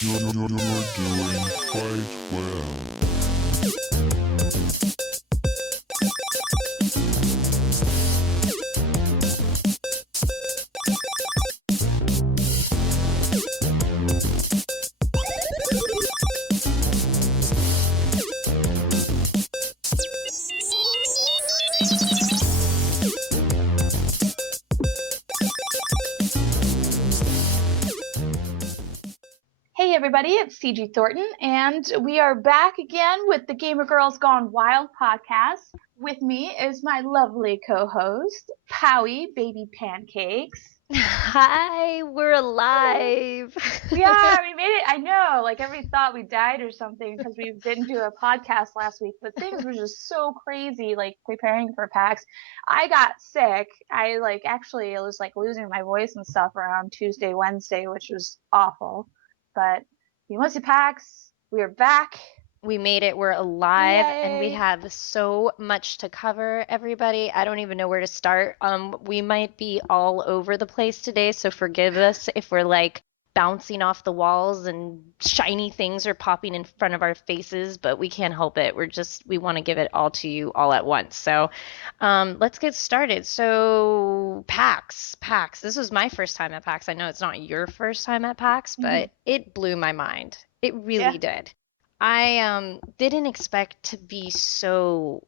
You're doing quite well. Hey everybody, it's Ciji Thornton, and we are back again with the Gamer Girls Gone Wild podcast. With me is my lovely co-host, Powie Baby Pancakes. Hi, we're alive. We are, we made it. I know, like everybody thought we died or something because we didn't do a podcast last week, but things were just so crazy, like preparing for PAX. I got sick. I was losing my voice and stuff around Tuesday, Wednesday, which was awful. But we went to PAX. We are back. We made it. We're alive, and we Yay. have so much to cover, everybody. I don't even know where to start. We might be all over the place today, so forgive us if we're like bouncing off the walls and shiny things are popping in front of our faces, but we can't help it. We want to give it all to you all at once. So, let's get started. So, PAX. This was my first time at PAX. I know it's not your first time at PAX, but it blew my mind. It really did. I didn't expect to be so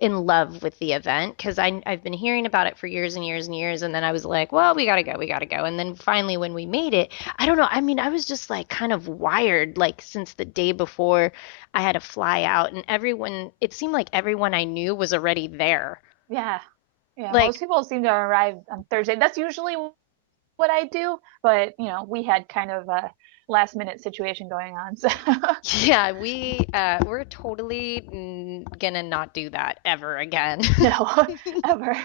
in love with the event because I've been hearing about it for years and years and years, and then I was like, well, we gotta go. And then finally when we made it, I don't know, I mean, I was just like kind of wired like since the day before I had to fly out, and it seemed like everyone I knew was already there. Yeah. Like, Most people seem to arrive on Thursday. That's usually what I do, but we had kind of a last minute situation going on. So yeah, we're totally gonna not do that ever again. no, ever.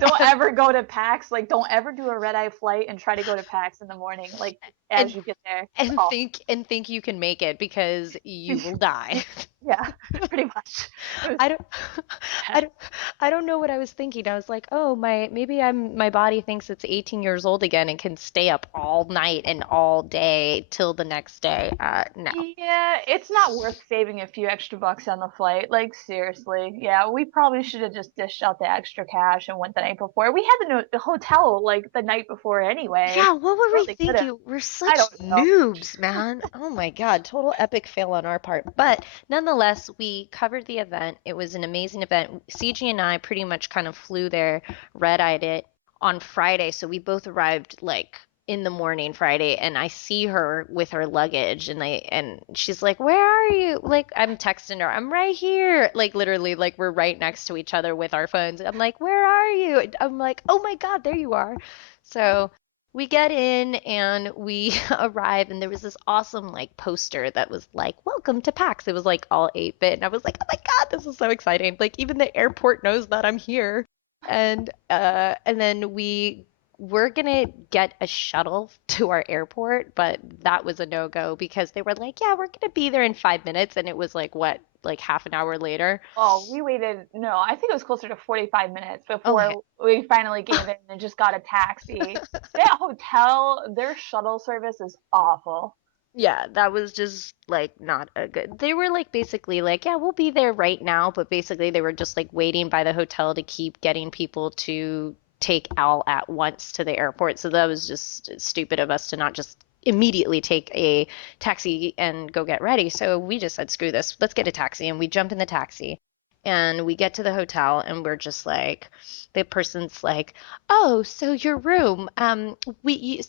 Don't ever go to PAX. Like, don't ever do a red-eye flight and try to go to PAX in the morning, like as and you get there. and Oh, think you can make it because you will die. yeah, pretty much. I don't I don't I don't know what I was thinking. I was like, "Oh, my body thinks it's 18 years old again and can stay up all night and all day till the next day." No. Yeah, it's not worth saving a few extra bucks on the flight. Like, seriously. Yeah, we probably should have just dished out the extra cash and went the night before. We had the hotel like the night before anyway. Yeah, what were we Really could have. thinking? We're I such don't know. noobs, man. Oh my God, total epic fail on our part. But nonetheless, we covered the event. It was an amazing event. CG and I pretty much kind of flew there, red-eyed it on Friday. So we both arrived like in the morning Friday, and I see her with her luggage, and she's like, "Where are you?" Like, I'm texting her, "I'm right here." Like, literally, like we're right next to each other with our phones. I'm like, "Where are you?" I'm like, "Oh my God, there you are." So we get in and we arrive, and there was this awesome like poster that was like, "Welcome to PAX." It was like all 8-bit, and I was like, "Oh my God, this is so exciting." Like, even the airport knows that I'm here. And then we were gonna get a shuttle to our airport, but that was a no-go because they were like, "Yeah, we're gonna be there in 5 minutes," and it was like what, like half an hour later. Oh, we waited. No, I think it was closer to 45 minutes Okay. before we finally gave in and just got a taxi. That hotel, their shuttle service is awful. Yeah, that was just like not a good. They were like basically like, "Yeah, we'll be there right now," but basically they were just like waiting by the hotel to keep getting people to take all at once to the airport. So that was just stupid of us to not just immediately take a taxi and go get ready. So we just said, "Screw this. Let's get a taxi." And we jumped in the taxi. And we get to the hotel and we're just like, the person's like, "Oh, so your room, we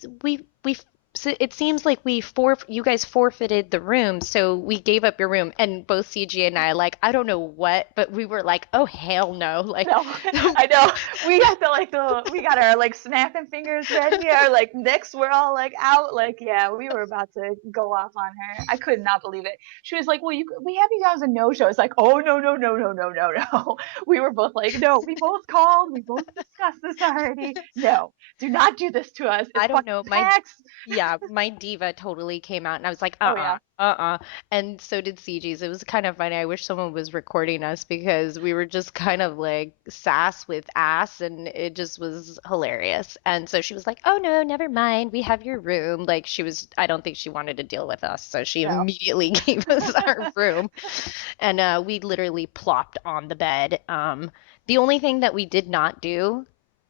so it seems like you guys forfeited the room, so we gave up your room." And both CG and I, like, I don't know what, but we were like, "Oh hell no!" Like, No, I know. We got our like snapping fingers ready. Our like nicks were all like out. Like, yeah, we were about to go off on her. I could not believe it. She was like, "Well, we have you guys a no show." It's like, "Oh no, no, no, no, no, no, no." We were both like, "No, we both called. We both discussed this already. No, do not do this to us. I It's don't fucking know, tax." yeah, yeah, my diva totally came out, and I was like, Oh yeah. and so did CG's. It was kind of funny. I wish someone was recording us because we were just kind of like sass with ass, and it just was hilarious. And so she was like, "Oh no, never mind. We have your room." Like she was, I don't think she wanted to deal with us, so she No. immediately gave us our room, and we literally plopped on the bed. The only thing that we did not do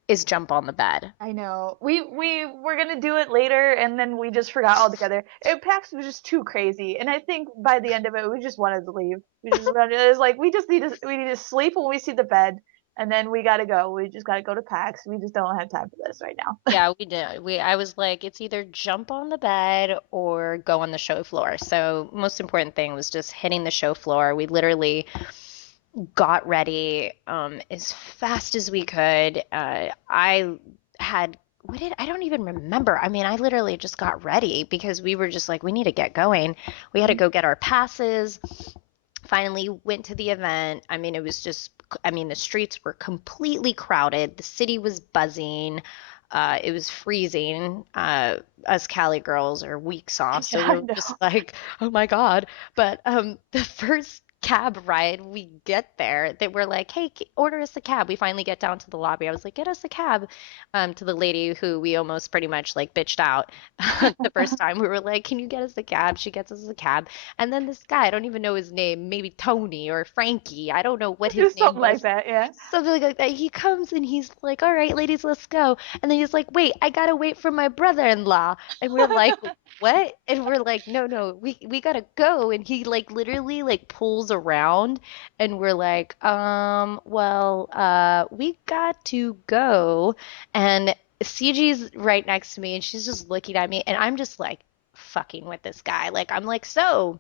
is jump on the bed. I know. We were gonna do it later, and then we just forgot altogether. PAX was just too crazy, and I think by the end of it, we just wanted to leave. It was like we need to sleep when we see the bed, and then we gotta go. We just gotta go to PAX. We just don't have time for this right now. Yeah, we did. I was like, it's either jump on the bed or go on the show floor. So most important thing was just hitting the show floor. We literally got ready as fast as we could. I had I don't even remember. I mean, I literally just got ready because we were just like, we need to get going. We had to go get our passes. Finally went to the event. I mean, it was just, I mean, the streets were completely crowded. The city was buzzing. It was freezing. Us Cali girls are weak sauce, so Yeah, we I were just know. like, oh my God. But the first cab ride we get there, they were like, hey, order us a cab. We finally get down to the lobby. I was like, get us a cab. To the lady who we almost pretty much like bitched out the first time. We were like, can you get us a cab? She gets us a cab. And then this guy, I don't even know his name, maybe Tony or Frankie. I don't know what his Do name something like was. that, yeah. Something like that. He comes and he's like, all right, ladies, let's go. And then he's like, wait, I gotta wait for my brother-in-law. And we're like, what? And we're like, no, no, we gotta go. And he like literally like pulls around and we're like, well, we got to go. And CG's right next to me and she's just looking at me and I'm just like fucking with this guy. Like I'm like, so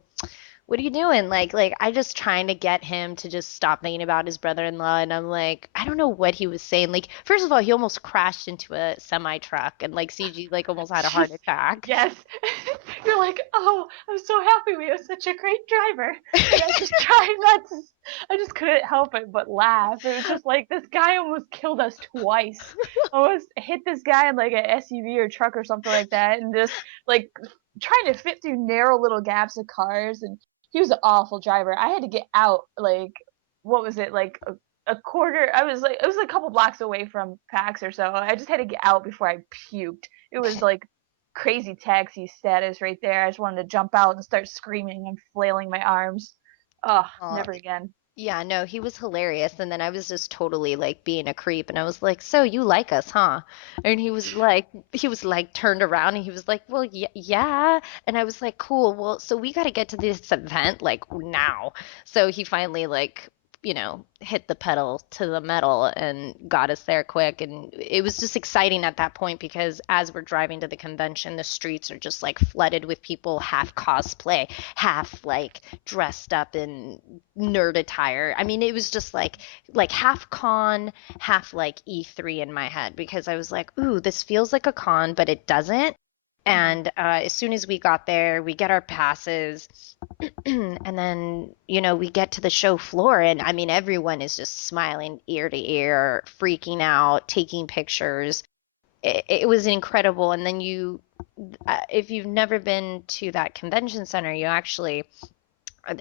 what are you doing? Like I just trying to get him to just stop thinking about his brother-in-law. And I'm like, I don't know what he was saying. Like, first of all, he almost crashed into a semi truck and like CG like almost had a heart attack. Yes. You're like, oh, I'm so happy we have such a great driver. Like I just tried not to. I just couldn't help it but laugh. It was just like this guy almost killed us twice. Almost hit this guy in like an SUV or truck or something like that, and just like trying to fit through narrow little gaps of cars. And he was an awful driver. I had to get out like what was it like a quarter. I was like it was a couple blocks away from PAX or so. I just had to get out before I puked. It was like crazy taxi status right there. I just wanted to jump out and start screaming and flailing my arms. Oh, Oh, never again. yeah, no, he was hilarious. And then I was just totally like being a creep. And I was like, so you like us, huh? And he was like turned around and he was like, well, yeah. And I was like, cool. Well, so we got to get to this event like now. So he finally like, hit the pedal to the metal and got us there quick. And it was just exciting at that point because as we're driving to the convention, the streets are just like flooded with people half cosplay, half like dressed up in nerd attire. I mean, it was just like half con, half like E3 in my head because I was like, ooh, this feels like a con, but it doesn't. Mhm. And as soon as we got there, we get our passes, and then, we get to the show floor, and I mean, everyone is just smiling ear to ear, freaking out, taking pictures. It was incredible. And then if you've never been to that convention center,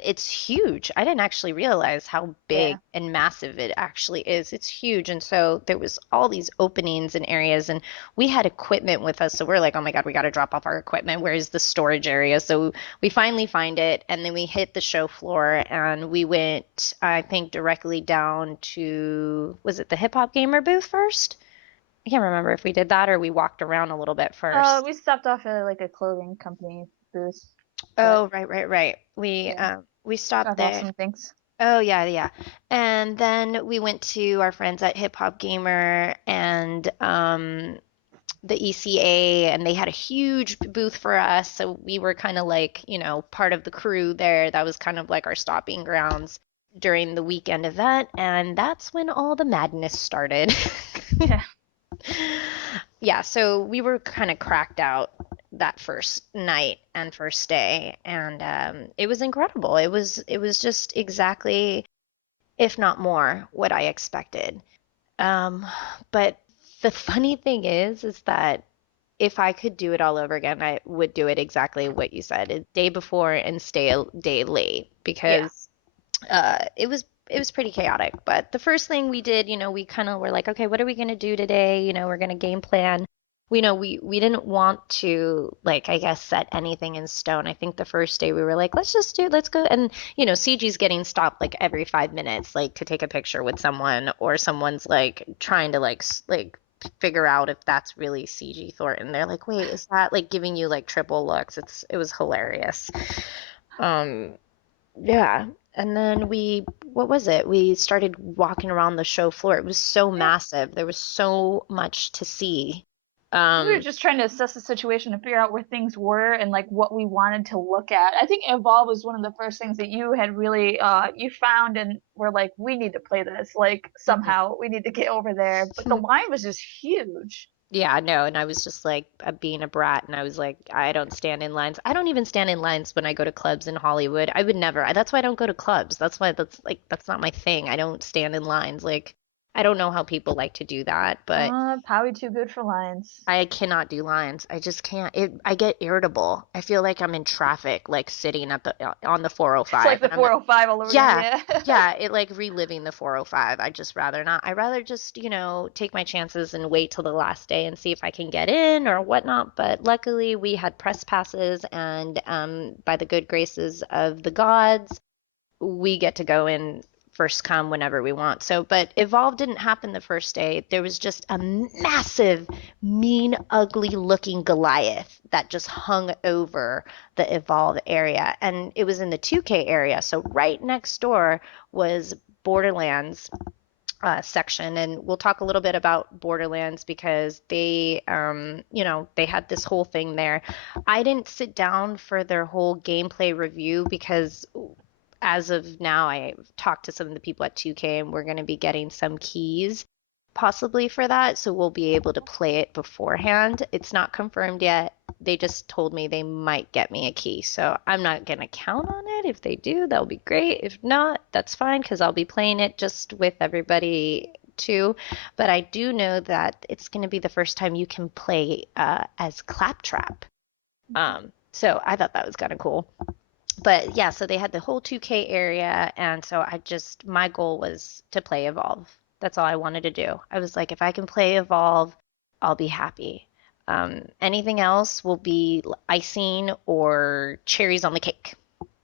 it's huge. I didn't actually realize how Yeah. big and massive it actually is. It's huge. And so there was all these openings and areas and we had equipment with us. So we're like, oh my God, we got to drop off our equipment. Where is the storage area? So we finally find it and then we hit the show floor and we went, I think, directly down to, was it the Hip Hop Gamer booth first? I can't remember if we did that or we walked around a little bit first. We stopped off at like a clothing company booth, but Oh, right, right, right. yeah, We stopped got off there. some things. Oh yeah, yeah. And then we went to our friends at Hip Hop Gamer and the ECA and they had a huge booth for us. So we were kind of like, part of the crew there. That was kind of like our stopping grounds during the weekend event. And that's when all the madness started. Yeah. Yeah, so we were kind of cracked out that first night and first day, and it was incredible. It was just exactly, if not more, what I expected. Um, but the funny thing is that if I could do it all over again, I would do it exactly what you said, a day before and stay a day late Yeah. because it was pretty chaotic. But the first thing we did, we kind of were like, okay, what are we gonna do today? We're gonna game plan. We didn't want to like I guess set anything in stone. I think the first day we were like, let's go. And CG's getting stopped like every 5 minutes, like to take a picture with someone, or someone's like trying to like figure out if that's really CG Thornton. They're like, wait, is that like giving you like triple looks? It was hilarious. Um, yeah. And then what was it? We started walking around the show floor. It was so Yeah. massive. There was so much to see. We were just trying to assess the situation and figure out where things were and like what we wanted to look at. I think Evolve was one of the first things that you had really you found and were like, we need to play this. Like somehow we need to get over there. But the line was just huge. Yeah, no, and I was just like being a brat, and I was like, I don't stand in lines. I don't even stand in lines when I go to clubs in Hollywood. I would never. That's why I don't go to clubs. That's why that's not my thing. I don't stand in lines. Like, I don't know how people like to do that, but Probably too good for lines. I cannot do lines. I just can't. I get irritable. I feel like I'm in traffic, like sitting at the on the It's 405, like the and I'm like, 405 all over yeah, again. Yeah. yeah, it like reliving the 405. I just rather not. I rather just, take my chances and wait till the last day and see if I can get in or whatnot. But luckily, we had press passes, and by the good graces of the gods, we get to go in first come whenever we want. So, but Evolve didn't happen the first day. There was just a massive, mean, ugly looking Goliath that just hung over the Evolve area. And it was in the 2K area. So, right next door was Borderlands section, and we'll talk a little bit about Borderlands because they had this whole thing there. I didn't sit down for their whole gameplay review because as of now, I talked to some of the people at 2K, and we're going to be getting some keys possibly for that, so we'll be able to play it beforehand. It's not confirmed yet. They just told me they might get me a key, so I'm not going to count on it. If they do, that'll be great. If not, that's fine because I'll be playing it just with everybody too. But I do know that it's going to be the first time you can play as Claptrap. So I thought that was kind of cool. But yeah, so they had the whole 2K area, and so my goal was to play Evolve. That's all I wanted to do. I was like, if I can play Evolve, I'll be happy. Anything else will be icing or cherries on the cake.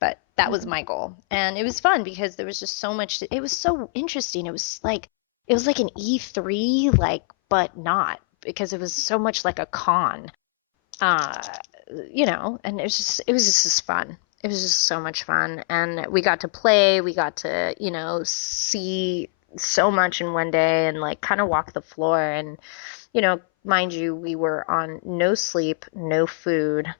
But that was my goal. And it was fun because there was just so much, it was so interesting. It was like an E3, like, but not, because it was so much like a con. Uh, and it was just fun. It was just so much fun, and we got to play, we got to, see so much in one day and like kind of walk the floor, and mind you, we were on no sleep, no food,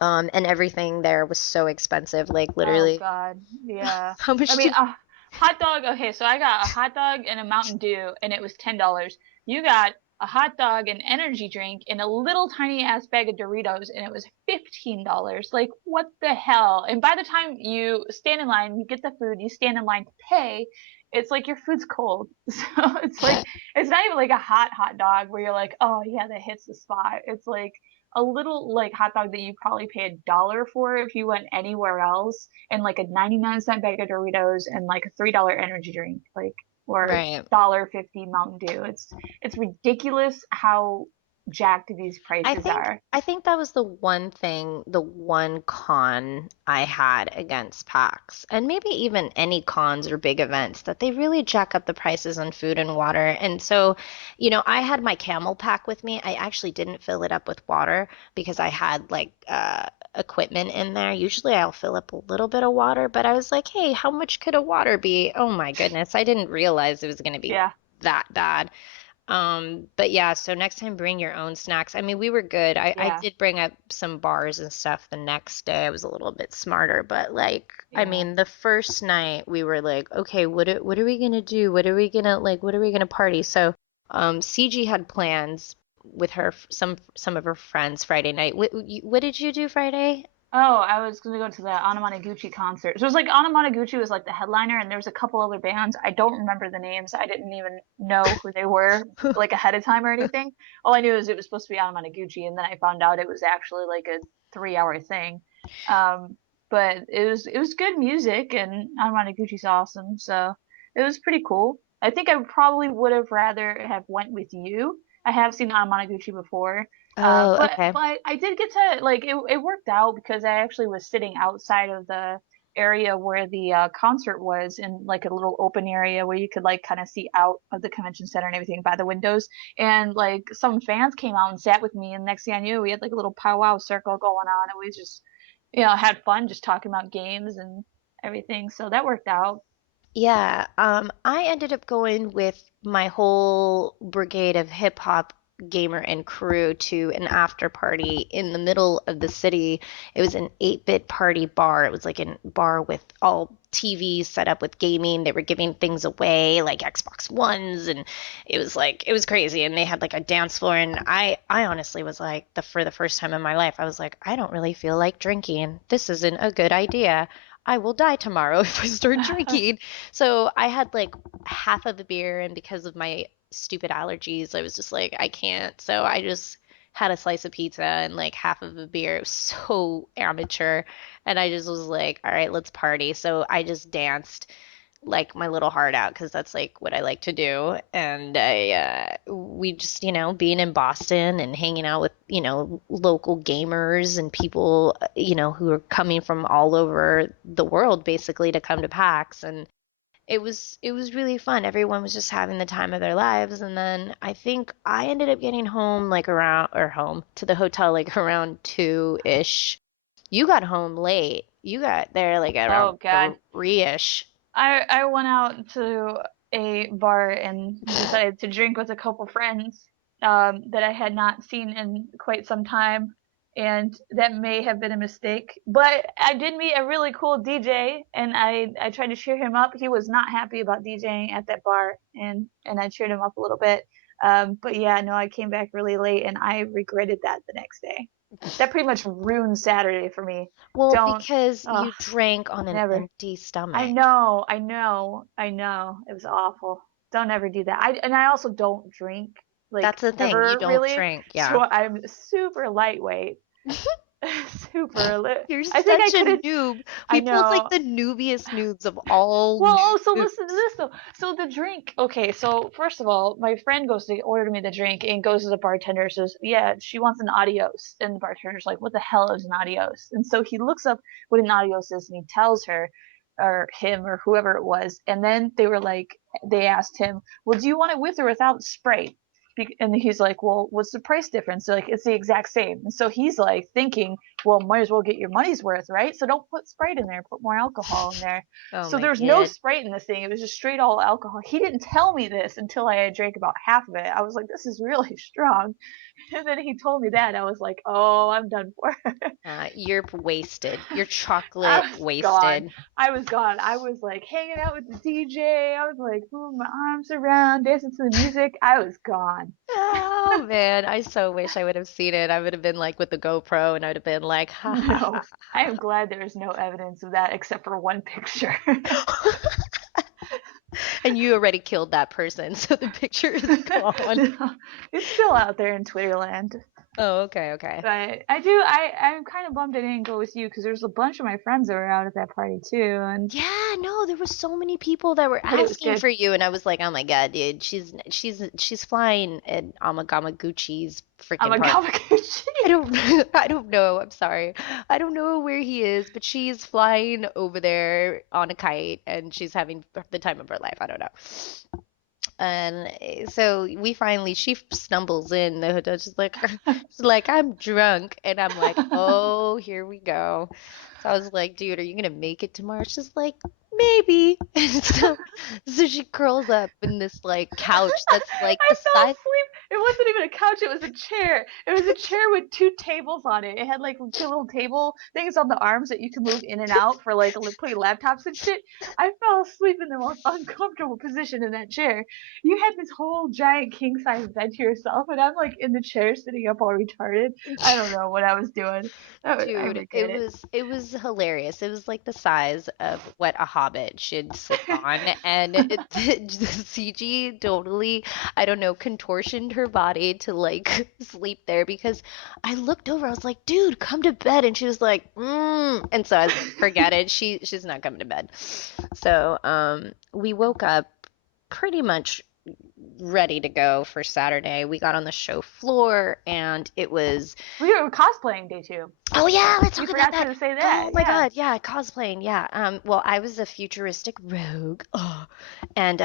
and everything there was so expensive, like Oh literally. God, yeah. How much I mean, did a hot dog. Okay, so I got a hot dog and a Mountain Dew, and it was $10. You got a hot dog, an energy drink, and a little tiny ass bag of Doritos, and it was $15. Like, what the hell? And by the time you stand in line, you get the food, you stand in line to pay, it's like your food's cold. So it's like it's not even like a hot dog where you're like, oh yeah, that hits the spot. It's like a little like hot dog that you probably pay $1 for if you went anywhere else, and like a 99-cent bag of Doritos and like a $3 energy drink, like, or right. $1.50 Mountain Dew. It's ridiculous how jacked these I prices think are. I think that was the one con I had against PAX, and maybe even any cons or big events, that they really jack up the prices on food and water. And so, I had my camel pack with me. I actually didn't fill it up with water because I had like equipment in there. Usually I'll fill up a little bit of water, but I was like, hey, how much could a water be? Oh my goodness, I didn't realize it was going to be Yeah. that bad. But yeah, so next time bring your own snacks. I mean, we were good. I Yeah. did bring up some bars and stuff the next day. I was a little bit smarter, but like, I Yeah. mean, the first night we were like, okay, what are we gonna do? What are we gonna party? So, CG had plans with some of her friends Friday night. What did you do Friday? Oh, I was gonna go to the Anamanaguchi concert. So it was like Anamanaguchi was like the headliner, and there was a couple other bands. I don't remember the names. I didn't even know who they were like ahead of time or anything. All I knew is it was supposed to be Anamanaguchi, and then I found out it was actually like a 3 hour thing. Um, but it was good music, and Anamanaguchi's awesome, so it was pretty cool. I think I probably would have rather have went with you. I have seen Anamanaguchi before. Oh, okay. But I did get to like it worked out because I actually was sitting outside of the area where the concert was in like a little open area where you could like kind of see out of the convention center and everything by the windows. And like some fans came out and sat with me, and next thing I knew, we had like a little powwow circle going on, and we just had fun just talking about games and everything. So that worked out. Yeah, I ended up going with my whole brigade of hip hop gamer and crew to an after party in the middle of the city. It was an 8-bit party bar. It was like a bar with all TVs set up with gaming. They were giving things away, like Xbox Ones, and it was crazy. And they had like a dance floor, and I honestly was like, for the first time in my life, I was like, I don't really feel like drinking. This isn't a good idea. I will die tomorrow if I start drinking. So I had like half of the beer, and because of my stupid allergies, I was just like, I can't. So I just had a slice of pizza and like half of a beer. It was so amateur. And I just was like, all right, let's party. So I just danced like my little heart out because that's like what I like to do. And we just, being in Boston and hanging out with, local gamers and people, who are coming from all over the world basically to come to PAX. And it was really fun. Everyone was just having the time of their lives. And then I think I ended up getting home like around or home to the hotel like around 2-ish. You got home late. You got there like around Oh God. 3-ish. I went out to a bar and decided to drink with a couple friends that I had not seen in quite some time, and that may have been a mistake. But I did meet a really cool DJ, and I tried to cheer him up. He was not happy about DJing at that bar, and I cheered him up a little bit. But yeah, no, I came back really late, and I regretted that the next day. That pretty much ruined Saturday for me. Well, Don't. because Ugh, you drank on an never. empty I stomach. know, I know, I know. It was awful. Don't ever do that. I also don't drink like That's the thing. You ever don't really. drink. So Yeah. I'm super lightweight. Super You're I think I such a could have. noob. I We pulled like know. the noobiest noobs of all Well, oh, so listen to noobs. this though. So the drink. Okay, so first of all, my friend goes to order me the drink and goes to the bartender, says, "Yeah, she wants an adios." And the bartender's like, "What the hell is an adios?" And so he looks up what an adios is and he tells her or him or whoever it was. And then they asked him, "Well, do you want it with or without Sprite?" And he's like, "Well, what's the price difference?" They're like, "It's the exact same." And so he's like thinking, "Well, might as well get your money's worth, right? So don't put Sprite in there, put more alcohol in there." Oh So my there's no god. Sprite in this thing. It was just straight all alcohol. He didn't tell me this until I had drank about half of it. I was like, this is really strong. And then he told me that. I was like, oh, I'm done for. You're wasted. You're I chocolate was gone. wasted. I was gone. I was like hanging out with the DJ. I was like moving my arms around, dancing to the music. I was gone. Oh man, I so wish I would have seen it. I would have been like with the GoPro and I would have been like, ha ha No, ha I am glad there is no evidence of that except for one picture. ha. And you already killed that person, so the picture is gone. No, it's still out there in Twitterland. Oh, okay, okay. But I'm kind of bummed I didn't go with you because there's a bunch of my friends that were out at that party too, and Yeah, no, there were so many people that were but it was asking good. for you, and I was like, oh my God, dude, she's flying at Amagamaguchi's I'm freaking a party. Gamaguchi. I don't I don't know. I'm sorry. I don't know where he is, but she's flying over there on a kite and she's having the time of her life. I don't know. And so she stumbles in the hotel. She's like, I'm drunk. And I'm like, oh, here we go. So I was like, dude, are you gonna make it tomorrow? She's like, maybe. And so she curls up in this like couch that's like I the fell size. asleep. It wasn't even a couch, it was a chair. It was a chair with 2 tables on it. It had like 2 little table things on the arms that you can move in and out for like putting laptops and shit. I fell asleep in the most uncomfortable position in that chair. You had this whole giant king size bed to yourself, and I'm like in the chair sitting up all retarded. I don't know what I was doing. I Dude, regret it. it was hilarious. It was like the size of what a hobbit should sleep on, and CG totally, I don't know, contortioned her body to like sleep there because I looked over, I was like, dude, come to bed, and she was like, and so I was like, forget it, she's not coming to bed. So, we woke up pretty much ready to go for Saturday. We got on the show floor, and it was. We were cosplaying day 2. Oh yeah, let's We talk about forgot that. to say Oh that. my Yeah. God, yeah, cosplaying, yeah. Well, I was a futuristic rogue. Oh. And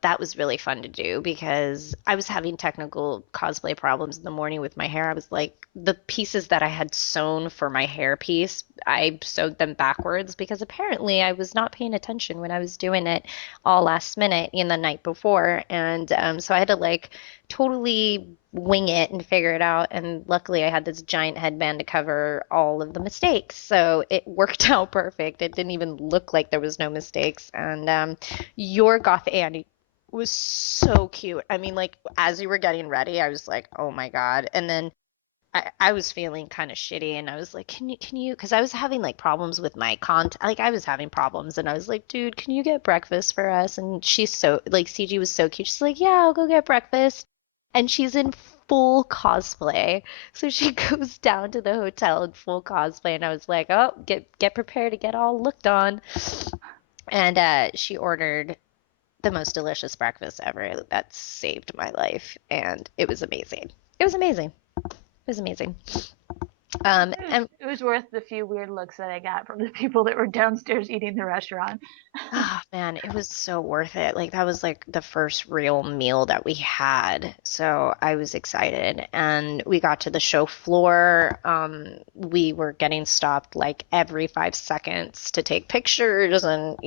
that was really fun to do because I was having technical cosplay problems in the morning with my hair. I was like, the pieces that I had sewn for my hair piece, I sewed them backwards because apparently I was not paying attention when I was doing it all last minute in the night before. And so I had to like totally wing it and figure it out. And luckily, I had this giant headband to cover all of the mistakes. So it worked out perfect. It didn't even look like there was no mistakes. And your goth Annie was so cute. I mean, like, as you were getting ready, I was like, oh my God. And then I was feeling kind of shitty and I was like, can you, because I was having like problems with my content. Like, I was having problems and I was like, dude, can you get breakfast for us? And she's so, like, CG was so cute. She's like, yeah, I'll go get breakfast. And she's in full cosplay. So she goes down to the hotel in full cosplay, and I was like, "Oh, get prepared to get all looked on." And she ordered the most delicious breakfast ever. That saved my life, and it was amazing. It was amazing. It was amazing. And It was worth the few weird looks that I got from the people that were downstairs eating the restaurant. oh man, it was so worth it. Like that was like the first real meal that we had. So I was excited. And we got to the show floor. We were getting stopped like every 5 seconds to take pictures and,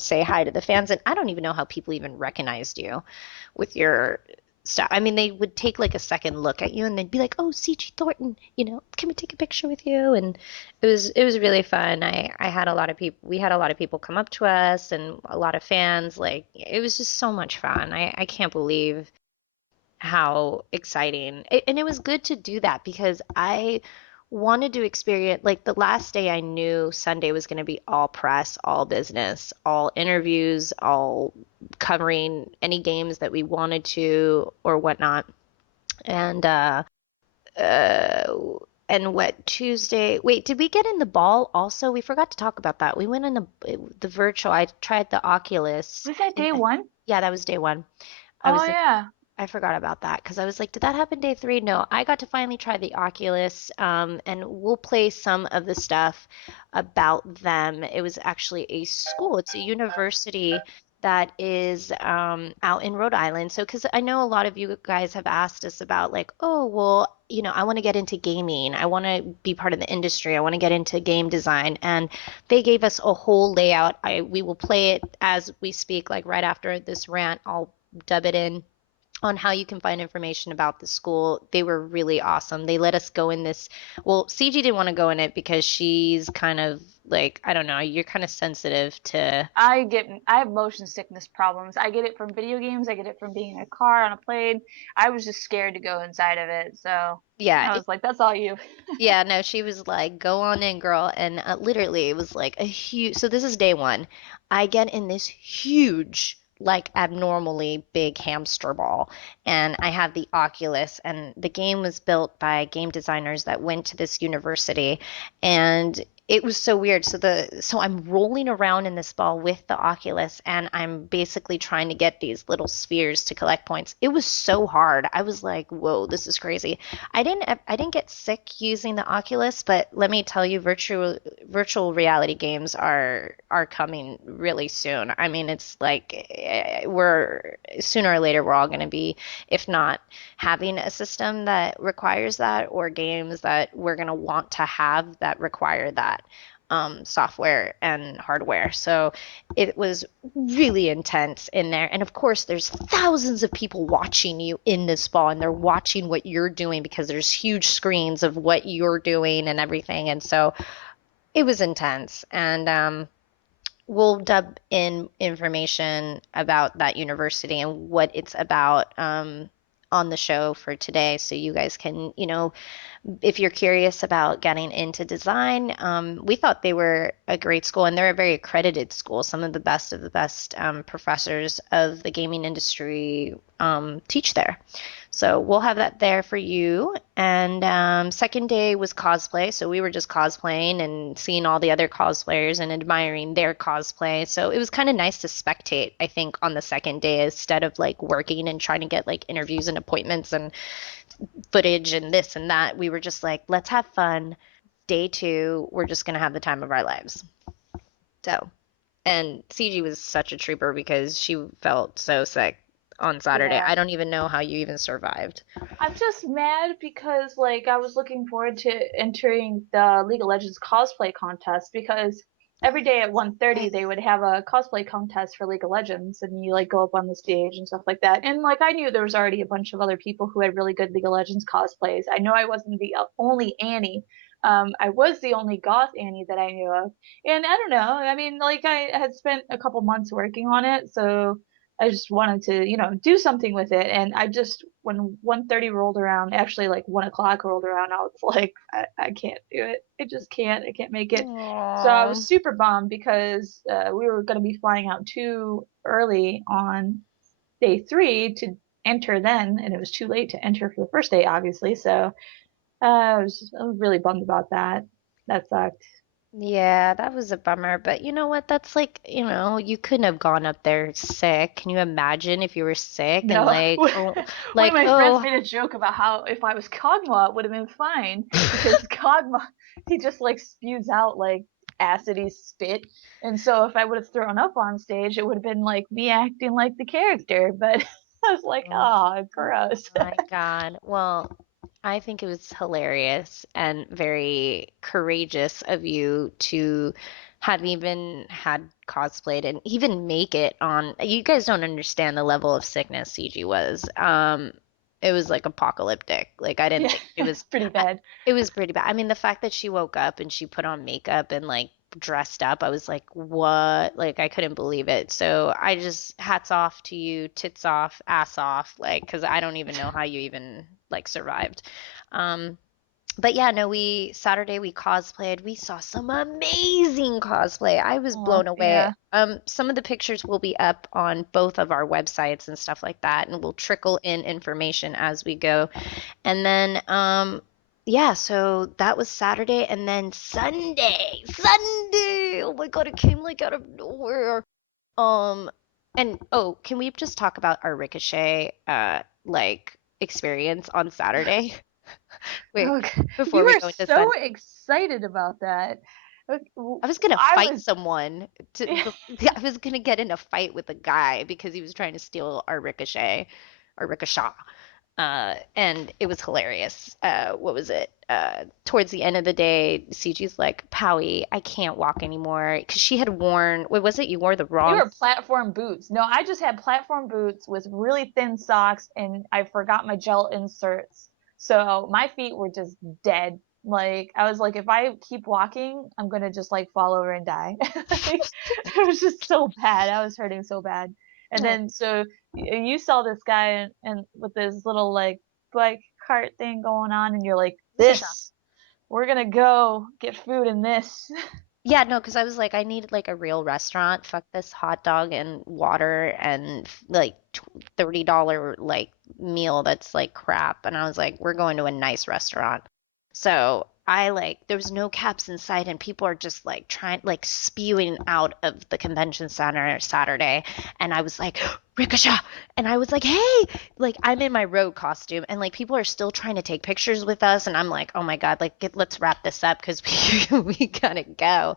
say hi to the fans. And I don't even know how people even recognized you with your stuff. I mean, they would take like a second look at you and they'd be like, "Oh, CG Thornton, can we take a picture with you?" And it was really fun. I had a lot of people. We had a lot of people come up to us and a lot of fans. Like it was just so much fun. I can't believe how exciting. And it was good to do that because I wanted to experience like the last day I knew Sunday was going to be all press, all business, all interviews, all covering any games that we wanted to or whatnot. And uh and what Tuesday? Wait, did we get in the ball also? We forgot to talk about that. We went in the virtual. I tried the Oculus. Was that day 1? Yeah, that was day one. I Oh was yeah. I forgot about that because I was like, did that happen day three? No, I got to finally try the Oculus, and we'll play some of the stuff about them. It was actually a school, it's a university that is out in Rhode Island. So, because I know a lot of you guys have asked us about, like, oh, well, I want to get into gaming, I want to be part of the industry, I want to get into game design. And they gave us a whole layout. We will play it as we speak, like right after this rant, I'll dub it in on how you can find information about the school. They were really awesome. They let us go in this. Well, CG didn't want to go in it because she's kind of like, I don't know, you're kind of sensitive to. I have motion sickness problems. I get it from video games. I get it from being in a car on a plane. I was just scared to go inside of it, so Yeah, I was like, "That's all you." yeah, no, she was like, go on in, girl. And literally, it was like a huge. So this is day one. I get in this huge, like abnormally big hamster ball, and I have the Oculus. And the game was built by game designers that went to this university, and it was so weird. So I'm rolling around in this ball with the Oculus, and I'm basically trying to get these little spheres to collect points. It was so hard. I was like, whoa, this is crazy. I didn't get sick using the Oculus, but let me tell you, virtual reality games are coming really soon. I mean, it's like we're sooner or later we're all going to be, if not having a system that requires that, or games that we're going to want to have that require that. software and hardware. So it was really intense in there. And of course, there's thousands of people watching you in this ball, and they're watching what you're doing because there's huge screens of what you're doing and everything. And so it was intense. And we'll dub in information about that university and what it's about on the show for today, so you guys can, if you're curious about getting into design, we thought they were a great school, and they're a very accredited school. Some of the best professors of the gaming industry teach there. So we'll have that there for you. And second day was cosplay. So we were just cosplaying and seeing all the other cosplayers and admiring their cosplay. So it was kind of nice to spectate, I think, on the second day instead of like working and trying to get like interviews and appointments and footage and this and that. We were just like, let's have fun. Day two, we're just going to have the time of our lives. So, and Ciji was such a trooper because she felt so sick on Saturday. Yeah. I don't even know how you even survived. I'm just mad because like I was looking forward to entering the League of Legends cosplay contest, because every day at 1:30 they would have a cosplay contest for League of Legends, and you like go up on the stage and stuff like that. And like I knew there was already a bunch of other people who had really good League of Legends cosplays. I know I wasn't the only Annie. I was the only goth Annie that I knew of. And I don't know. I mean, like I had spent a couple months working on it, so I just wanted to, do something with it. And I just, when 1:30 rolled around, actually like 1 o'clock rolled around, I was like, I can't do it. I just can't. I can't make it. So I was Aww. super bummed because we were going to be flying out too early on day 3 to enter then, and it was too late to enter for the first day, obviously. So I was really bummed about that. That sucked. Yeah, that was a bummer. But you know what? That's like, you couldn't have gone up there sick. Can you imagine if you were sick and No, one of my friends oh, made a joke about how if I was Kog'Maw, it would have been fine because Kog'Maw, he just like spews out like acidy spit, and so if I would have thrown up on stage, it would have been like me acting like the character. But I was like, oh oh, gross. my God. Well, I think it was hilarious and very courageous of you to have even had cosplayed and even make it on. You guys don't understand the level of sickness CG was. It was like apocalyptic. Like I didn't Yeah, think it was. pretty bad. It was pretty bad. I mean, the fact that she woke up and she put on makeup and like dressed up, I was like, what? Like, I couldn't believe it. So I just, hats off to you, tits off, ass off, like, because I don't even know how you even like survived. Um, but yeah, no, Saturday we cosplayed. We saw some amazing cosplay. I was Oh, blown away. yeah. Some of the pictures will be up on both of our websites and stuff like that, and we'll trickle in information as we go. And then, yeah, so that was Saturday, and then Sunday. Oh my God, it came like out of nowhere. Um, and oh, can we just talk about our Ricochet, like experience on Saturday? Wait, Okay. before You we were go into so Sunday. excited about that. I was gonna I fight was. someone I was gonna get in a fight with a guy because he was trying to steal our Ricochet, our Ricochet. And it was hilarious. What was it? Towards the end of the day, CG's like, Powie, I can't walk anymore. Because she had worn, what was it? You wore the They wrong. were platform boots. No, I just had platform boots with really thin socks, and I forgot my gel inserts. So my feet were just dead. Like I was like, if I keep walking, I'm gonna just like fall over and die. Like, it was just so bad. I was hurting so bad. And Oh, then so you saw this guy and with this little like bike cart thing going on, and you're like, Ricochet. this, we're gonna go get food in this. Yeah, no, because I was like, I needed like a real restaurant. Fuck this hot dog and water and like $30 like meal that's like crap. And I was like, we're going to a nice restaurant. So I like, there was no caps in sight, and people are just like trying, like spewing out of the convention center Saturday. And I was like, Ricochet. And I was like, hey, like I'm in my road costume, and like people are still trying to take pictures with us. And I'm like, oh my God, like let's wrap this up because we gotta go.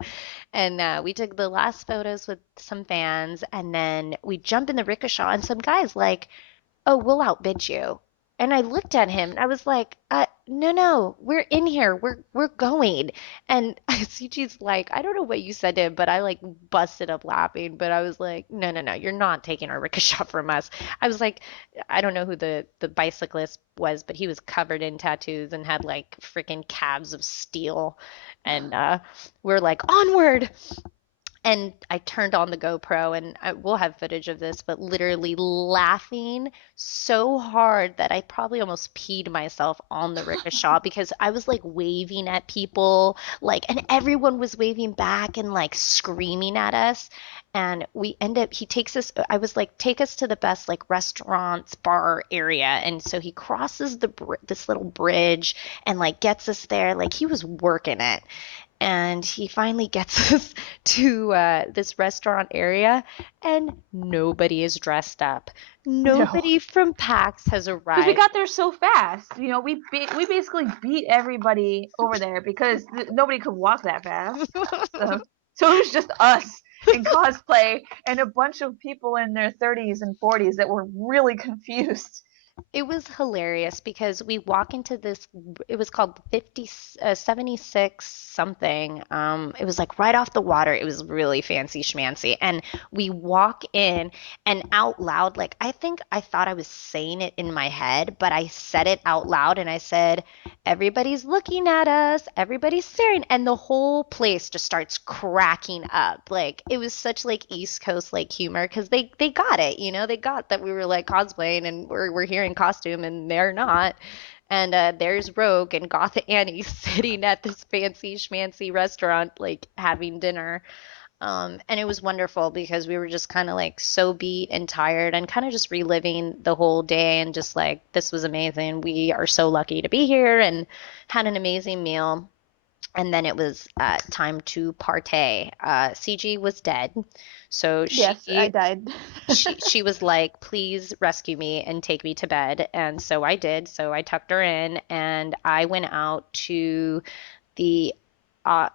And we took the last photos with some fans, and then we jump in the Ricochet, and some guys like, oh, we'll outbid you. And I looked at him and I was like, no, we're in here. We're going. And CG's like, I don't know what you said to him, but I like busted up laughing. But I was like, no, you're not taking our rickshaw from us. I was like, I don't know who the bicyclist was, but he was covered in tattoos and had like freaking calves of steel. And we're like, onward. And I turned on the GoPro, and we'll have footage of this, but literally laughing so hard that I probably almost peed myself on the rickshaw because I was like waving at people, like, and everyone was waving back and like screaming at us. And he takes us, I was like, take us to the best like restaurants, bar area. And so he crosses this little bridge and like gets us there. Like he was working it, and he finally gets us to this restaurant area, and nobody is dressed up. No. Nobody from PAX has Because we arrived. got there so fast. You know, we basically beat everybody over there because nobody could walk that fast. So it was just us in cosplay and a bunch of people in their 30s and 40s that were really confused. It was hilarious because we walk into this, it was called 76 something. It was like right off the water. It was really fancy schmancy. And we walk in and out loud, like I think I thought I was saying it in my head, but I said it out loud and I said, everybody's looking at us, everybody's staring, and the whole place just starts cracking up. Like it was such like East Coast like humor because they got it, they got that we were like cosplaying and we're here in costume and they're not. And there's Rogue and Goth Annie sitting at this fancy schmancy restaurant like having dinner. And it was wonderful because we were just kind of like so beat and tired and kind of just reliving the whole day and just like, this was amazing. We are so lucky to be here and had an amazing meal. And then it was time to partay. CG was dead. So Yes, I died. she was like, please rescue me and take me to bed. And so I did. So I tucked her in and I went out to the uh,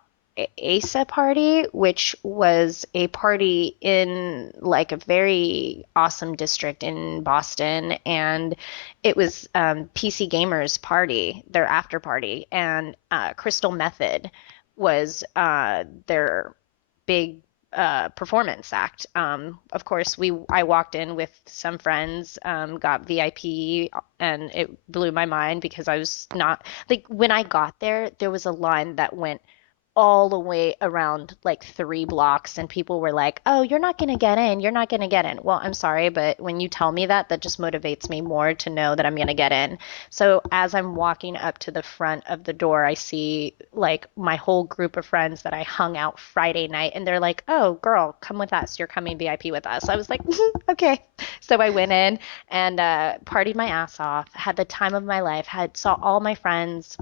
ASA party, which was a party in like a very awesome district in Boston. And it was PC Gamers party, their after party. And Crystal Method was their big performance act. Of course, I walked in with some friends, got VIP, and it blew my mind because I was not like when I got there, there was a line that went all the way around like 3 blocks, and people were like, "Oh, you're not gonna get in. You're not gonna get in." Well, I'm sorry, but when you tell me that, that just motivates me more to know that I'm gonna get in. So as I'm walking up to the front of the door, I see like my whole group of friends that I hung out Friday night, and they're like, "Oh, girl, come with us. You're coming VIP with us." I was like, "Okay." So I went in and partied my ass off, had the time of my life, had saw all my friends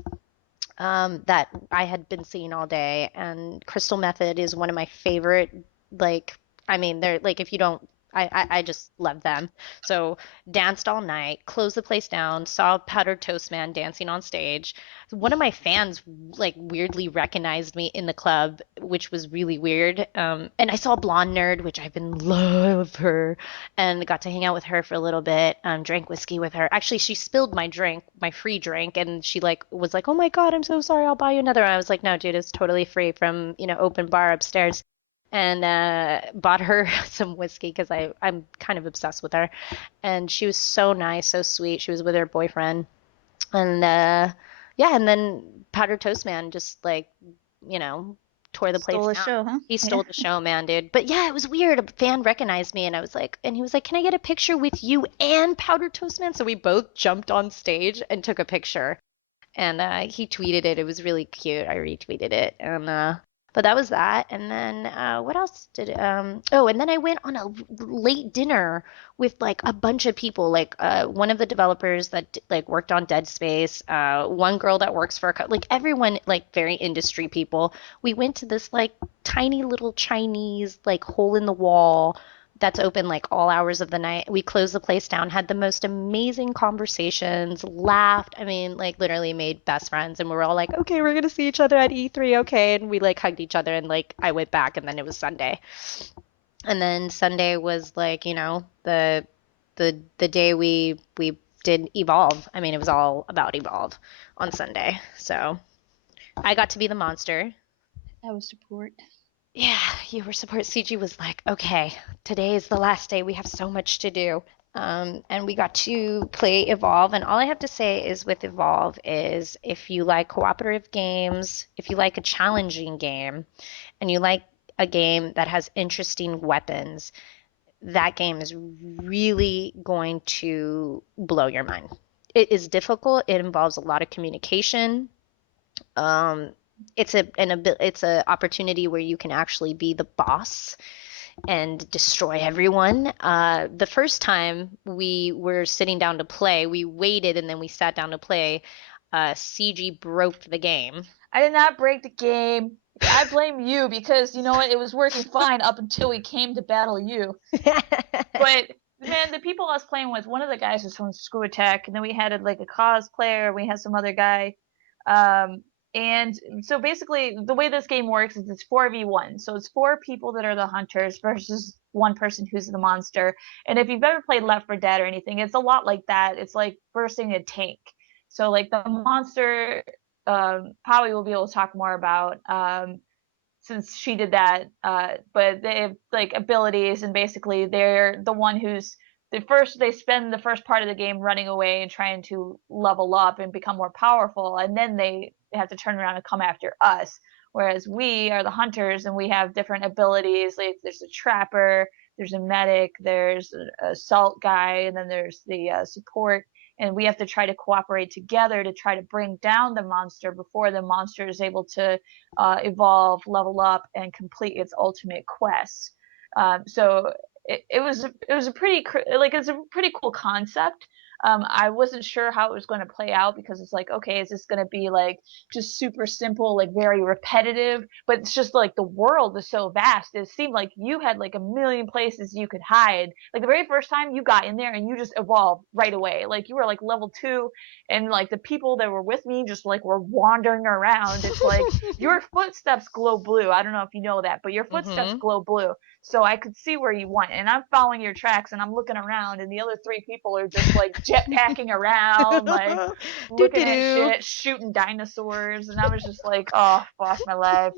that I had been seeing all day. And Crystal Method is one of my favorite, like, I mean, they're like, if you don't, I just love them. So danced all night, closed the place down, saw Powdered Toast Man dancing on stage. One of my fans like weirdly recognized me in the club, which was really weird. And I saw Blonde Nerd, which I've been love her, and got to hang out with her for a little bit. Drank whiskey with her. Actually, she spilled my drink, my free drink, and she like was like, "Oh my God, I'm so sorry. I'll buy you another." And I was like, "No, dude, it's totally free from open bar upstairs." And bought her some whiskey because I'm kind of obsessed with her, and she was so nice, so sweet. She was with her boyfriend, and yeah, and then Powdered Toast Man just like you know tore the place Stole the down. show, huh? He Yeah. stole the show, man, dude. But yeah, it was weird. A fan recognized me, and I was like, and he was like, "Can I get a picture with you and Powdered Toast Man?" So we both jumped on stage and took a picture, and he tweeted it. It was really cute. I retweeted it, and but that was that. And then what else did? Oh, and then I went on a late dinner with like a bunch of people, like one of the developers that like worked on Dead Space, one girl that works for like everyone, like very industry people. We went to this like tiny little Chinese like hole in the wall that's open like all hours of the night. We closed the place down, had the most amazing conversations, laughed. I mean, like literally made best friends, and we were all like, okay, we're gonna see each other at E3, okay. And we like hugged each other, and like I went back, and then it was Sunday. And then Sunday was like, the day we did Evolve. I mean, it was all about Evolve on Sunday. So I got to be the monster. I was support. Yeah, you were support. CG was like, okay, today is the last day. We have so much to do. And we got to play Evolve. And all I have to say is with Evolve is if you like cooperative games, if you like a challenging game, and you like a game that has interesting weapons, that game is really going to blow your mind. It is difficult. It involves a lot of communication. Um, it's a opportunity where you can actually be the boss and destroy everyone. The first time we were sitting down to play, we waited and then we sat down to play. CG broke the game. I did not break the game. I blame you because you know what? It was working fine up until we came to battle you. But man, the people I was playing with, one of the guys was from Screw Attack, and then we had like a cosplayer, we had some other guy. And so basically, the way this game works is it's 4v1. So it's 4 people that are the hunters versus 1 person who's the monster. And if you've ever played Left 4 Dead or anything, it's a lot like that. It's like bursting a tank. So like the monster, Powie will be able to talk more about since she did that. But they have like abilities, and basically they're the one who's they spend the first part of the game running away and trying to level up and become more powerful, and then they have to turn around and come after us. Whereas we are the hunters and we have different abilities. Like there's a trapper, there's a medic, there's an assault guy, and then there's the support. And we have to try to cooperate together to try to bring down the monster before the monster is able to evolve, level up, and complete its ultimate quest. So it was a pretty it's a pretty cool concept. I wasn't sure how it was going to play out because it's like, okay, is this going to be like just super simple, like very repetitive? But it's just like the world is so vast. It seemed like you had like a million places you could hide. Like the very first time you got in there and you just evolved right away. Like you were like level 2, and like the people that were with me just like were wandering around. It's like your footsteps glow blue. I don't know if you know that, but your footsteps glow blue. So I could see where you went, and I'm following your tracks, and I'm looking around, and the other 3 people are just like jetpacking around, like looking at shit, shooting dinosaurs, and I was just like, oh, fuck my life.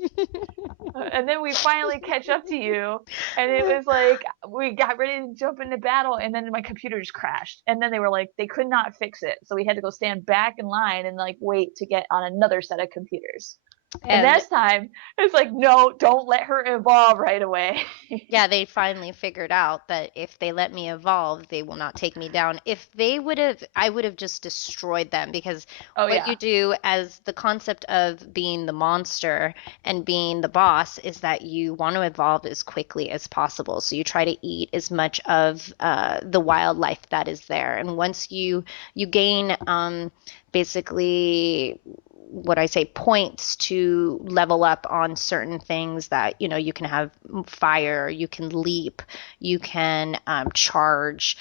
And then we finally catch up to you, and it was like we got ready to jump into battle, and then my computer just crashed, and then they were like they could not fix it, so we had to go stand back in line and like wait to get on another set of computers. And this time, it's like, no, don't let her evolve right away. Yeah, they finally figured out that if they let me evolve, they will not take me down. If they would have, I would have just destroyed them because you do as the concept of being the monster and being the boss is that you want to evolve as quickly as possible. So you try to eat as much of the wildlife that is there. And once you gain basically what I say points to level up on certain things that you can have fire, you can leap, you can charge,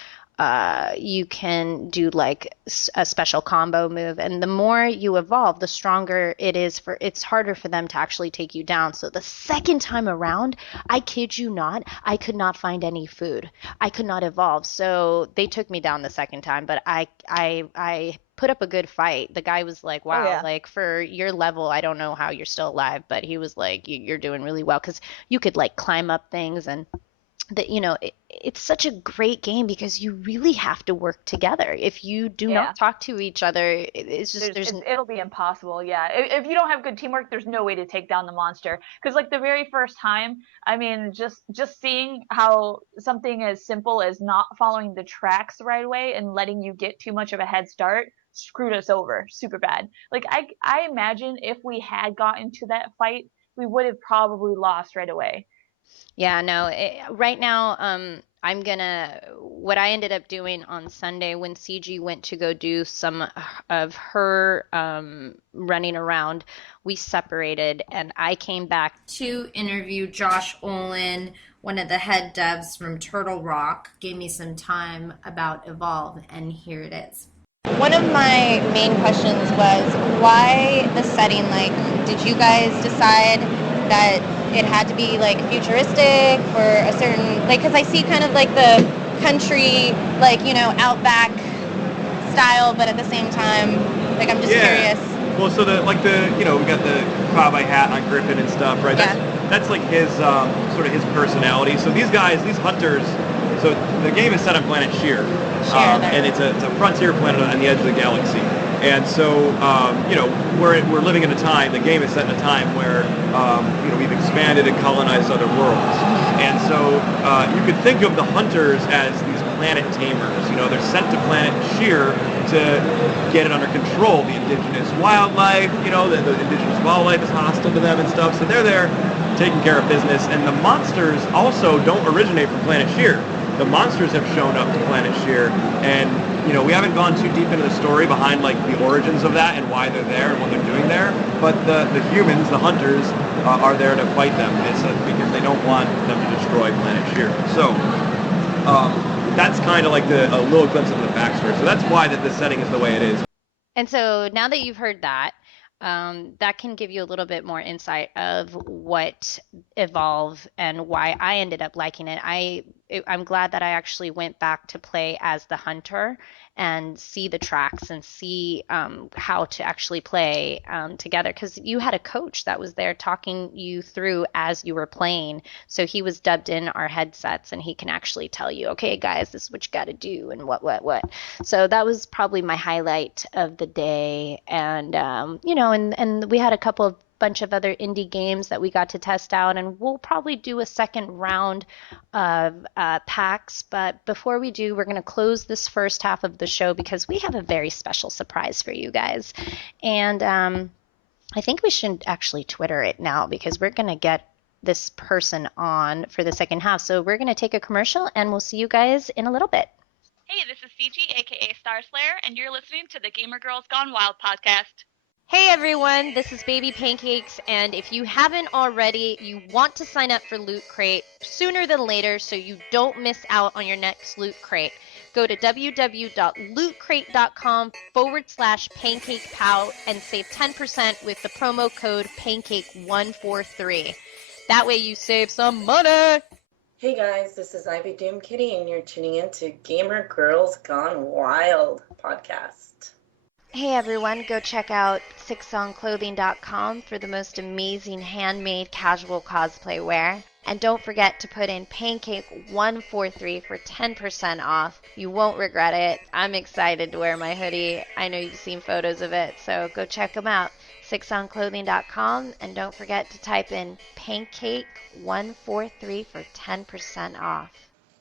you can do like a special combo move, and the more you evolve, the stronger it's harder for them to actually take you down. So the second time around, I kid you not, I could not find any food. I could not evolve, so they took me down the second time, but I put up a good fight. The guy was like, wow, like for your level, I don't know how you're still alive, but he was like, you're doing really well because you could like climb up things, and that it's such a great game because you really have to work together. If you do not talk to each other, it's just it'll be impossible. Yeah, if you don't have good teamwork, there's no way to take down the monster. Because like the very first time, I mean, just seeing how something as simple as not following the tracks right away and letting you get too much of a head start screwed us over super bad. Like I imagine if we had gotten to that fight, we would have probably lost right away. Yeah, no, right now, what I ended up doing on Sunday when CG went to go do some of her running around, we separated and I came back to interview Josh Olin, one of the head devs from Turtle Rock, gave me some time about Evolve, and here it is. One of my main questions was why the setting? Like, did you guys decide that it had to be like futuristic for a certain, like, because I see kind of like the country, like, outback style, but at the same time, like, I'm just curious. Well, so we got the cowboy hat on Griffin and stuff, right? Yeah. That's like his sort of his personality. So these guys, these hunters, so the game is set on planet Sheer, and it's a frontier planet on the edge of the galaxy. And so, we're living in a time, the game is set in a time where, we've expanded and colonized other worlds. And so you could think of the hunters as these planet tamers. They're sent to planet Sheer to get it under control. The indigenous wildlife, the indigenous wildlife is hostile to them and stuff. So they're there taking care of business. And the monsters also don't originate from planet Sheer. The monsters have shown up to planet Sheer, and we haven't gone too deep into the story behind like the origins of that and why they're there and what they're doing there. But the humans, the hunters, are there to fight them. Because they don't want them to destroy planet Sheer. So that's kind of like a little glimpse of the backstory. So that's why the setting is the way it is. And so now that you've heard that, that can give you a little bit more insight of what Evolve and why I ended up liking it. I'm glad that I actually went back to play as the hunter and see the tracks and see how to actually play together, because you had a coach that was there talking you through as you were playing. So he was dubbed in our headsets and he can actually tell you, okay, guys, this is what you got to do and what. So that was probably my highlight of the day. And, and we had a bunch of other indie games that we got to test out, and we'll probably do a second round of PAX. But before we do, we're going to close this first half of the show because we have a very special surprise for you guys. And I think we should actually Twitter it now because we're going to get this person on for the second half. So we're going to take a commercial and we'll see you guys in a little bit. Hey, this is Ciji, aka Star Slayer, and you're listening to the Gamer Girls Gone Wild podcast. Hey everyone, this is Baby Pancakes, and if you haven't already, you want to sign up for Loot Crate sooner than later so you don't miss out on your next Loot Crate. Go to www.lootcrate.com/PancakePout and save 10% with the promo code PANCAKE143. That way you save some money! Hey guys, this is Ivy Doomkitty, and you're tuning in to Gamer Girls Gone Wild podcast. Hey everyone, go check out sixsongclothing.com for the most amazing handmade casual cosplay wear. And don't forget to put in Pancake143 for 10% off. You won't regret it. I'm excited to wear my hoodie. I know you've seen photos of it, so go check them out. sixsongclothing.com, and don't forget to type in Pancake143 for 10% off.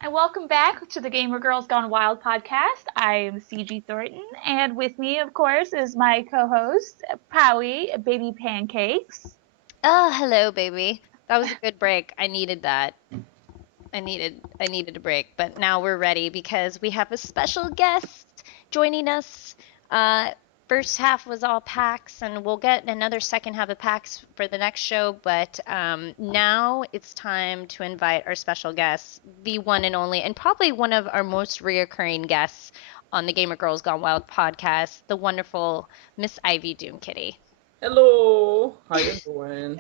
And welcome back to the Gamer Girls Gone Wild podcast. I am Ciji Thornton, and with me, of course, is my co-host, Powie, Baby Pancakes. Oh, hello, baby. That was a good break. I needed that. I needed a break, but now we're ready because we have a special guest joining us. First half was all PAX, and we'll get another second half of PAX for the next show, but now it's time to invite our special guest, the one and only, and probably one of our most reoccurring guests on the Gamer Girls Gone Wild podcast, the wonderful Miss Ivy Doomkitty. Hello, how you doing?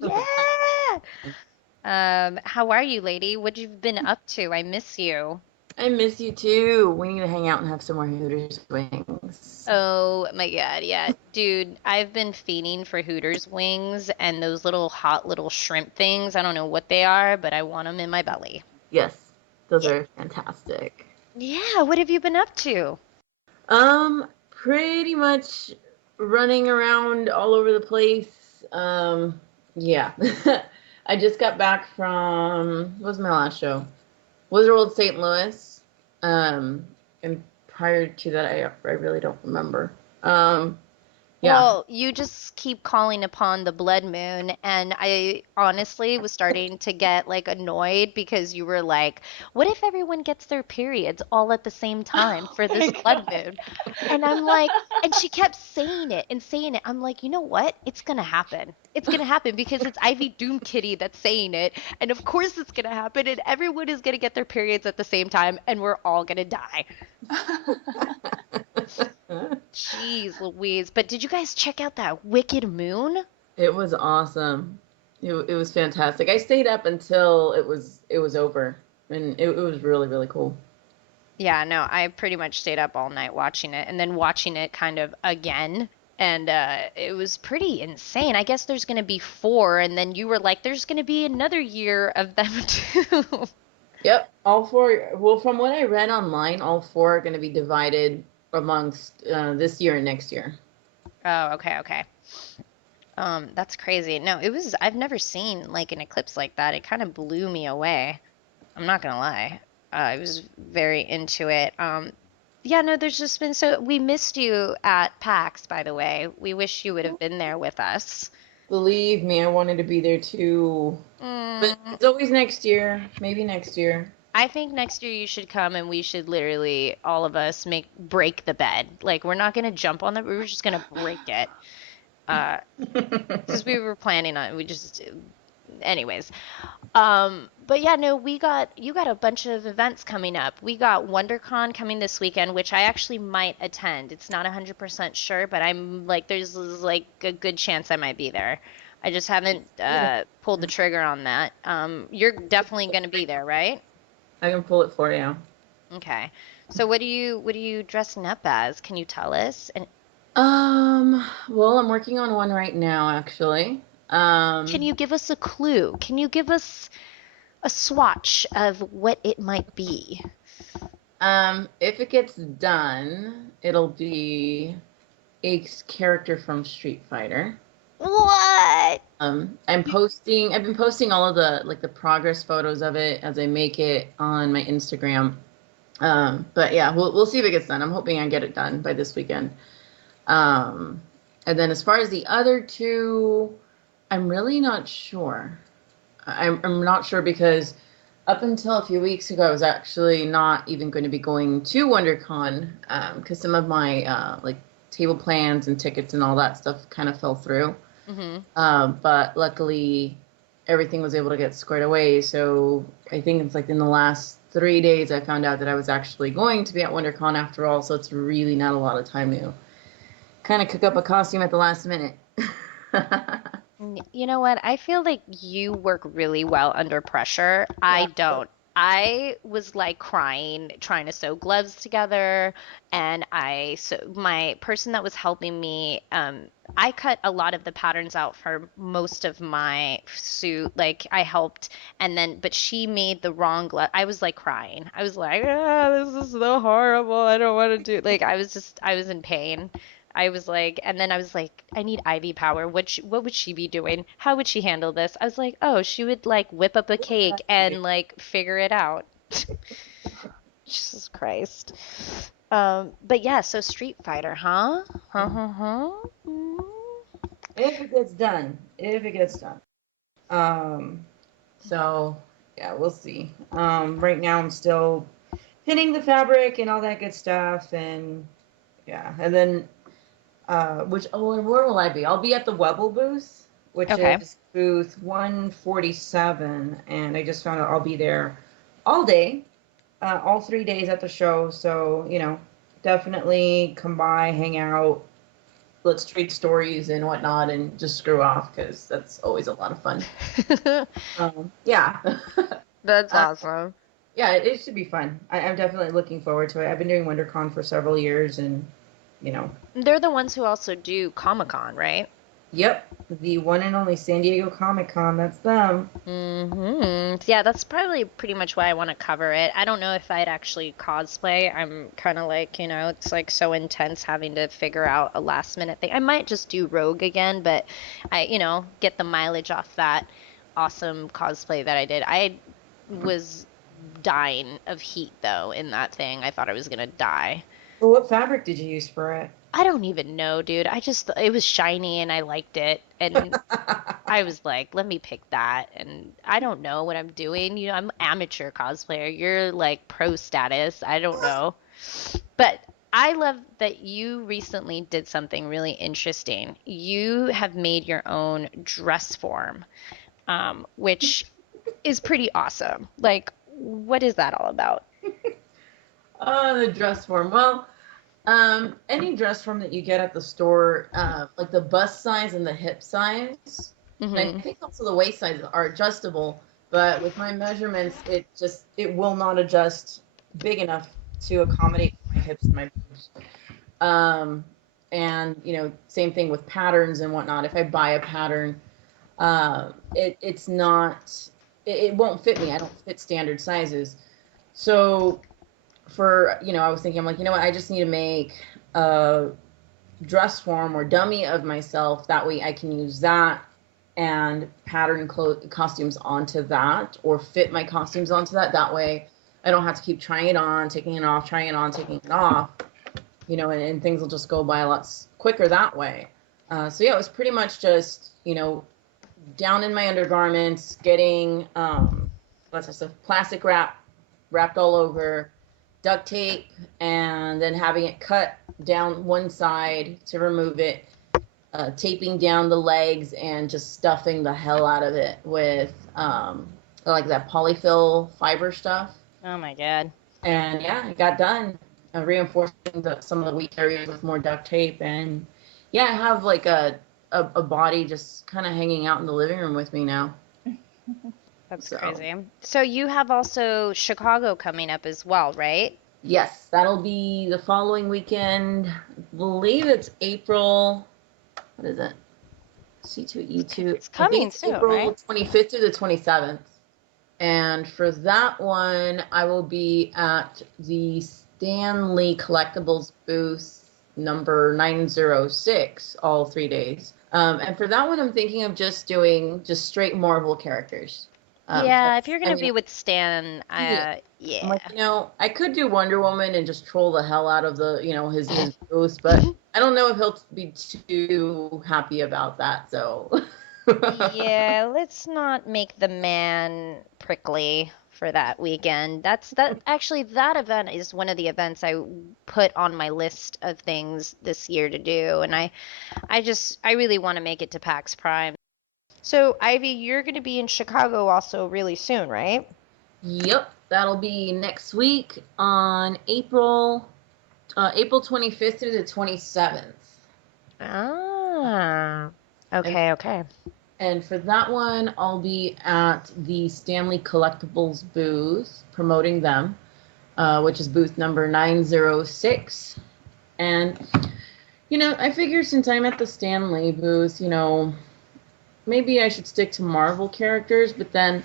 Yeah! How are you, lady? What you've been up to? I miss you. I miss you too. We need to hang out and have some more Hooters wings. Oh my god, yeah. Dude, I've been fiending for Hooters wings and those hot little shrimp things. I don't know what they are, but I want them in my belly. Yes, those are fantastic. Yeah, what have you been up to? Pretty much running around all over the place. Yeah. I just got back from, what was my last show? Wizard World St. Louis. And prior to that, I really don't remember. Yeah. Well, you just keep calling upon the blood moon, and I honestly was starting to get annoyed because you were like, what if everyone gets their periods all at the same time for this blood moon? And I'm like, and she kept saying it and saying it. I'm like, you know what? It's going to happen. It's going to happen because it's Ivy Doomkitty that's saying it. And of course it's going to happen, and everyone is going to get their periods at the same time, and we're all going to die. Jeez Louise. But did you guys check out that wicked moon? It was awesome. It was fantastic. I stayed up until it was over, and it was really, really cool. Yeah, no, I pretty much stayed up all night watching it and then watching it kind of again. And it was pretty insane. I guess there's going to be 4, and then you were like, there's going to be another year of them too. Yep, all 4. Well, from what I read online, all 4 are going to be divided amongst this year and next year. Oh, okay. That's crazy. No, I've never seen like an eclipse like that. It kind of blew me away. I'm not gonna lie. I was very into it. Yeah, no, there's just been we missed you at PAX, by the way. We wish you would have been there with us. Believe me, I wanted to be there too. But it's always next year. Maybe next year. I think next year you should come and we should literally, all of us, break the bed. Like, we're not gonna jump on we're just gonna break it. Because we were planning on, anyways. But yeah, no, you got a bunch of events coming up. We got WonderCon coming this weekend, which I actually might attend. It's not 100% sure, but I'm like, there's like a good chance I might be there. I just haven't pulled the trigger on that. You're definitely going to be there, right? I can pull it for you. Okay. So what are you dressing up as? Can you tell us? And well, I'm working on one right now, actually. can you give us a clue? Can you give us a swatch of what it might be? If it gets done, it'll be a character from Street Fighter. What? I've been posting all of the progress photos of it as I make it on my Instagram. But yeah, we'll see if it gets done. I'm hoping I get it done by this weekend. And then as far as the other 2, I'm really not sure. I'm not sure because up until a few weeks ago, I was actually not even going to be going to WonderCon because some of my like table plans and tickets and all that stuff kind of fell through. Mm-hmm. But luckily, everything was able to get squared away. So I think it's like in the last 3 days, I found out that I was actually going to be at WonderCon after all. So it's really not a lot of time to kind of cook up a costume at the last minute. You know what? I feel like you work really well under pressure. I don't. I was like crying, trying to sew gloves together, and my person that was helping me, I cut a lot of the patterns out for most of my suit. Like I helped, but she made the wrong glove. I was like crying. I was like, this is so horrible. I don't want to do. Like I was in pain. I was like, and then I was like, I need Ivy power. What would she be doing? How would she handle this? I was like, oh, she would like whip up a cake and like figure it out. Jesus Christ. But yeah, so Street Fighter, huh? If it gets done. So yeah, we'll see. Right now I'm still pinning the fabric and all that good stuff, and yeah, and then and where will I be? I'll be at the Webble booth, which is booth 147, and I just found out I'll be there all day, all 3 days at the show. So definitely come by, hang out, let's trade stories and whatnot, and just screw off because that's always a lot of fun. Yeah, That's awesome. Yeah, it should be fun. I'm definitely looking forward to it. I've been doing WonderCon for several years, and they're the ones who also do Comic-Con, right? Yep, the one and only San Diego Comic-Con. That's them. Yeah, that's probably pretty much why I want to cover it. I don't know if I'd actually cosplay. I'm kind of like, it's like so intense having to figure out a last minute thing. I might just do Rogue again, but I, get the mileage off that awesome cosplay that I did. I was dying of heat though in that thing. I thought I was gonna die. Well, what fabric did you use for it? I don't even know, dude. It was shiny and I liked it. And I was like, let me pick that. And I don't know what I'm doing. I'm amateur cosplayer. You're like pro status. I don't know. But I love that you recently did something really interesting. You have made your own dress form, which is pretty awesome. Like, what is that all about? The dress form. Well, any dress form that you get at the store, like the bust size and the hip size, and I think also the waist size are adjustable, but with my measurements, it will not adjust big enough to accommodate my hips and my boobs. And same thing with patterns and whatnot. If I buy a pattern, it's not, it won't fit me. I don't fit standard sizes. So I was thinking, I'm like, what, I just need to make a dress form or dummy of myself. That way I can use that and pattern costumes onto that, or fit my costumes onto that. That way I don't have to keep trying it on, taking it off, trying it on, taking it off, and things will just go by a lot quicker that way. So yeah, it was pretty much just, down in my undergarments, getting plastic wrapped all over, duct tape, and then having it cut down one side to remove it, taping down the legs, and just stuffing the hell out of it with like that polyfill fiber stuff. Oh my god. And yeah, it got done. Reinforcing some of the weak areas with more duct tape, and yeah, I have like a body just kind of hanging out in the living room with me now. That's crazy. So you have also Chicago coming up as well, right? Yes, that'll be the following weekend. I believe it's April. What is it? C2E2. It's coming soon, April right? 25th through the 27th. And for that one, I will be at the Stanley Collectibles booth number 906 all 3 days. And for that one, I'm thinking of just doing straight Marvel characters. Yeah, if you're going to be with Stan, yeah. yeah. I'm like, I could do Wonder Woman and just troll the hell out of the, his booth, but I don't know if he'll be too happy about that, so. Yeah, let's not make the man prickly for that weekend. Actually, that event is one of the events I put on my list of things this year to do, and I really want to make it to PAX Prime. So, Ivy, you're going to be in Chicago also really soon, right? Yep, that'll be next week on April 25th through the 27th. Ah, okay. And for that one, I'll be at the Stanley Collectibles booth, promoting them, which is booth number 906. And, I figure since I'm at the Stanley booth, maybe I should stick to Marvel characters, but then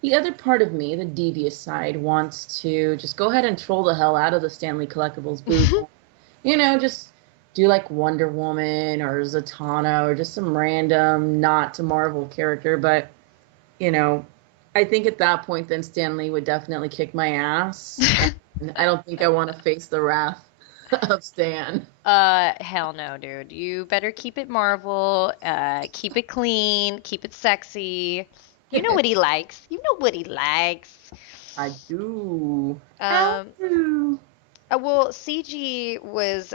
the other part of me, the devious side, wants to just go ahead and troll the hell out of the Stanley Collectibles booth. Just do like Wonder Woman or Zatanna or just some random not Marvel character. But, I think at that point then Stanley would definitely kick my ass. And I don't think I want to face the wrath of Stan. Hell no, dude. You better keep it Marvel, keep it clean, keep it sexy. You know what he likes. I do. Well, Ciji was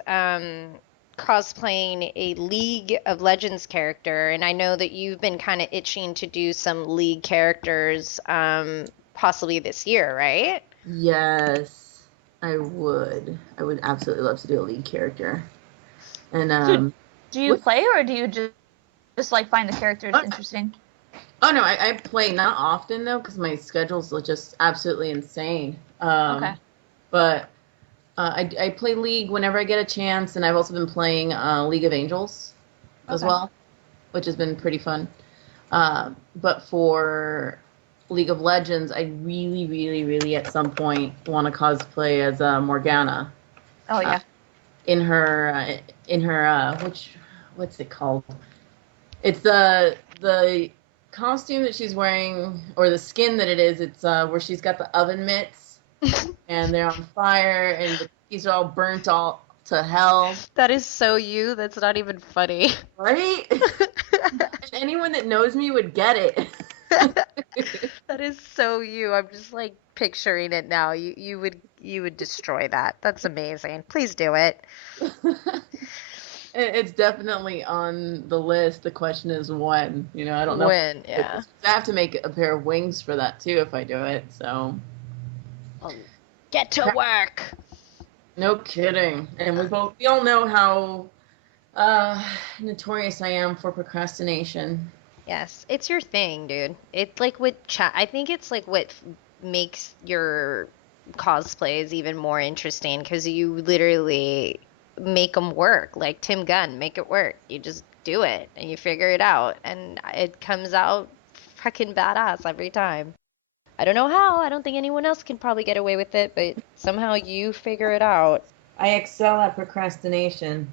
cosplaying a League of Legends character, and I know that you've been kind of itching to do some League characters, possibly this year, right? Yes, I would. I would absolutely love to do a League character. And do you play, or do you just like find the characters interesting? Oh no, I play not often though, because my schedule's just absolutely insane. Okay. But I play League whenever I get a chance, and I've also been playing League of Angels as well, which has been pretty fun. But for League of Legends, I really, really, really at some point want to cosplay as Morgana. Oh yeah. In her what's it called? It's the costume that she's wearing, or the skin that it is. It's where she's got the oven mitts, and they're on fire, and the cookies are all burnt all to hell. That is so you. That's not even funny. Right? Anyone that knows me would get it. That is so you. I'm just like picturing it now. You would destroy that. That's amazing. Please do it. It's definitely on the list. The question is when. I don't know. When, yeah. I have to make a pair of wings for that too if I do it. So. Get to work. No kidding. And we all know how notorious I am for procrastination. Yes, it's your thing, dude. It's like I think it's like what makes your cosplay is even more interesting because you literally make them work. Like Tim Gunn, make it work. You just do it and you figure it out, and it comes out fucking badass every time. I don't know how. I don't think anyone else can probably get away with it, but somehow you figure it out. I excel at procrastination.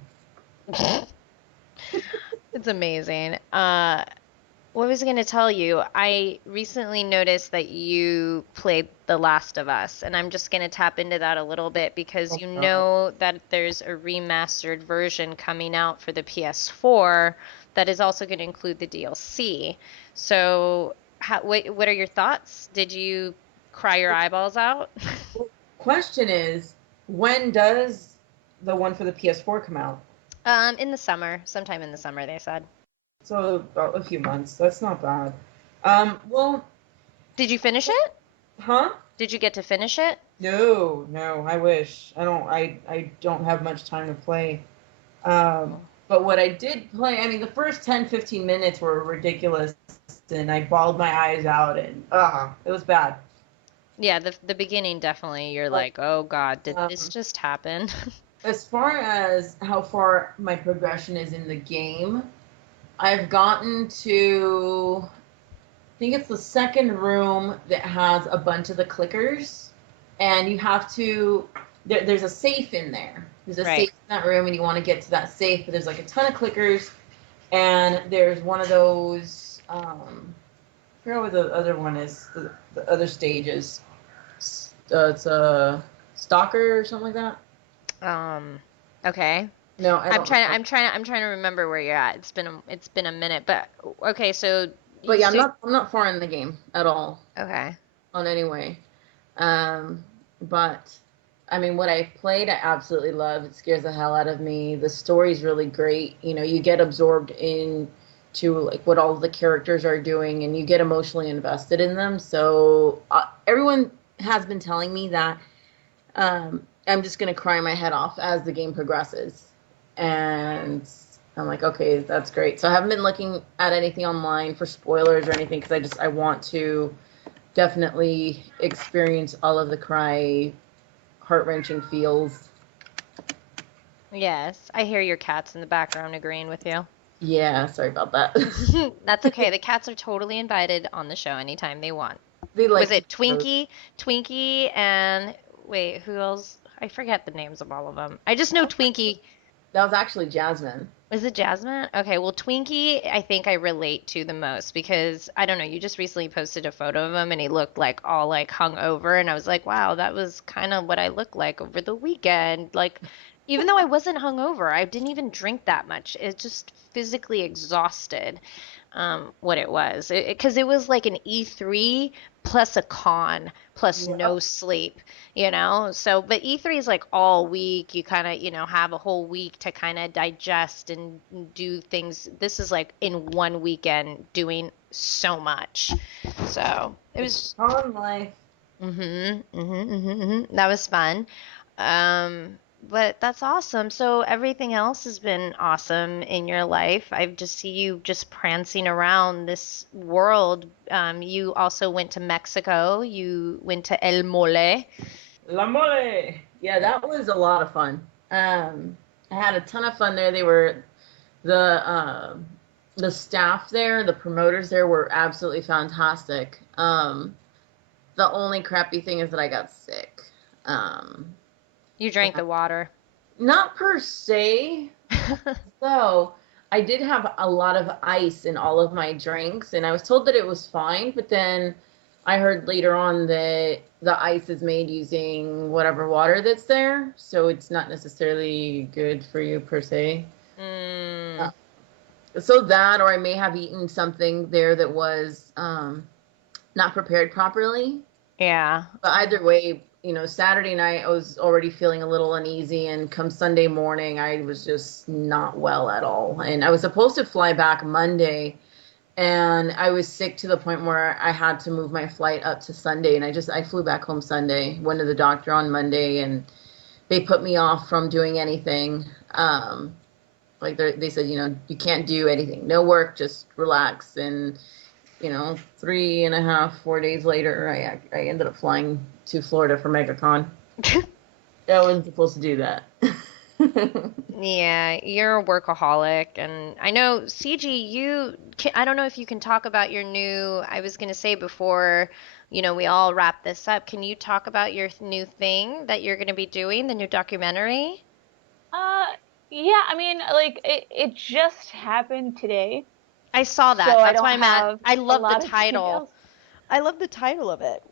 It's amazing. What was I going to tell you? I recently noticed that you played The Last of Us, and I'm just going to tap into that a little bit because you know that there's a remastered version coming out for the PS4 that is also going to include the DLC. So, what are your thoughts? Did you cry your eyeballs out? Question is, when does the one for the PS4 come out? In the summer, sometime in the summer, they said. So about a few months. That's not bad. Well, did you finish it? Huh? Did you get to finish it? No, I wish. I don't have much time to play. But what I did play, I mean, the first 10, 15 minutes were ridiculous, and I bawled my eyes out, and it was bad. Yeah, the beginning definitely, you're like, oh God, did this just happen? As far as how far my progression is in the game, I've gotten to, I think it's the second room that has a bunch of the clickers, and you have to, there's a safe in there. There's a safe in that room, and you want to get to that safe, but there's like a ton of clickers, and there's one of those, I forget what the other one is, the other stages. It's a stalker or something like that. Okay. No, I'm trying to remember where you're at. It's been a minute, but okay, so. But yeah, I'm not far in the game at all. Okay. On any way. But I mean, what I played, I absolutely love. It scares the hell out of me. The story's really great. You know, you get absorbed into like what all the characters are doing, and you get emotionally invested in them. So everyone has been telling me that I'm just gonna cry my head off as the game progresses, and I'm like, okay, that's great. So I haven't been looking at anything online for spoilers or anything because I want to definitely experience all of the cry, heart-wrenching feels. Yes, I hear your cats in the background agreeing with you. Yeah, sorry about that. That's okay. The cats are totally invited on the show anytime they want. They like Was it Twinkie, and wait, who else? I forget the names of all of them. I just know Twinkie. That was actually Jasmine. Was it Jasmine? Okay, well, Twinkie, I think I relate to the most because, I don't know, you just recently posted a photo of him and he looked like all like hung over, and I was like, wow, that was kind of what I looked like over the weekend. Like, even though I wasn't hungover, I didn't even drink that much. It just physically exhausted what it was. Because it was like an E3 plus a con plus no sleep, you know? So, but E3 is like all week. You kind of, have a whole week to kind of digest and do things. This is like in one weekend doing so much. So it was con life. That was fun. But that's awesome. So everything else has been awesome in your life. I just see you just prancing around this world. You also went to Mexico. You went to El Mole. La Mole. Yeah, that was a lot of fun. I had a ton of fun there. They were the staff there, the promoters there were absolutely fantastic. The only crappy thing is that I got sick. You drank the water. Not per se. So I did have a lot of ice in all of my drinks, and I was told that it was fine, but then I heard later on that the ice is made using whatever water that's there, so it's not necessarily good for you per se. So that, or I may have eaten something there that was not prepared properly. Yeah. But either way, Saturday night I was already feeling a little uneasy, and come Sunday morning I was just not well at all. And I was supposed to fly back Monday, and I was sick to the point where I had to move my flight up to Sunday, and I flew back home Sunday, went to the doctor on Monday, and they put me off from doing anything. Like they said, you can't do anything, no work, just relax. And 3.5, 4 days later, I ended up flying to Florida for MegaCon. I wasn't supposed to do that. Yeah, you're a workaholic, and I know Ciji, I don't know if you can talk about your new, I was going to say before, we all wrap this up, can you talk about your new thing that you're going to be doing, the new documentary? Yeah, I mean, like it just happened today, I saw so that. I That's why don't I'm at. have I a love the lot of title. details. I love the title of it.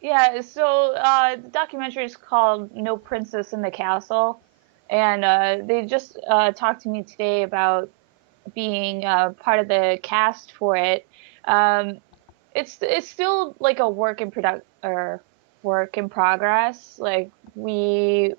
Yeah, so the documentary is called No Princess in the Castle, and they just talked to me today about being part of the cast for it. Um, it's still like a work in progress. Like we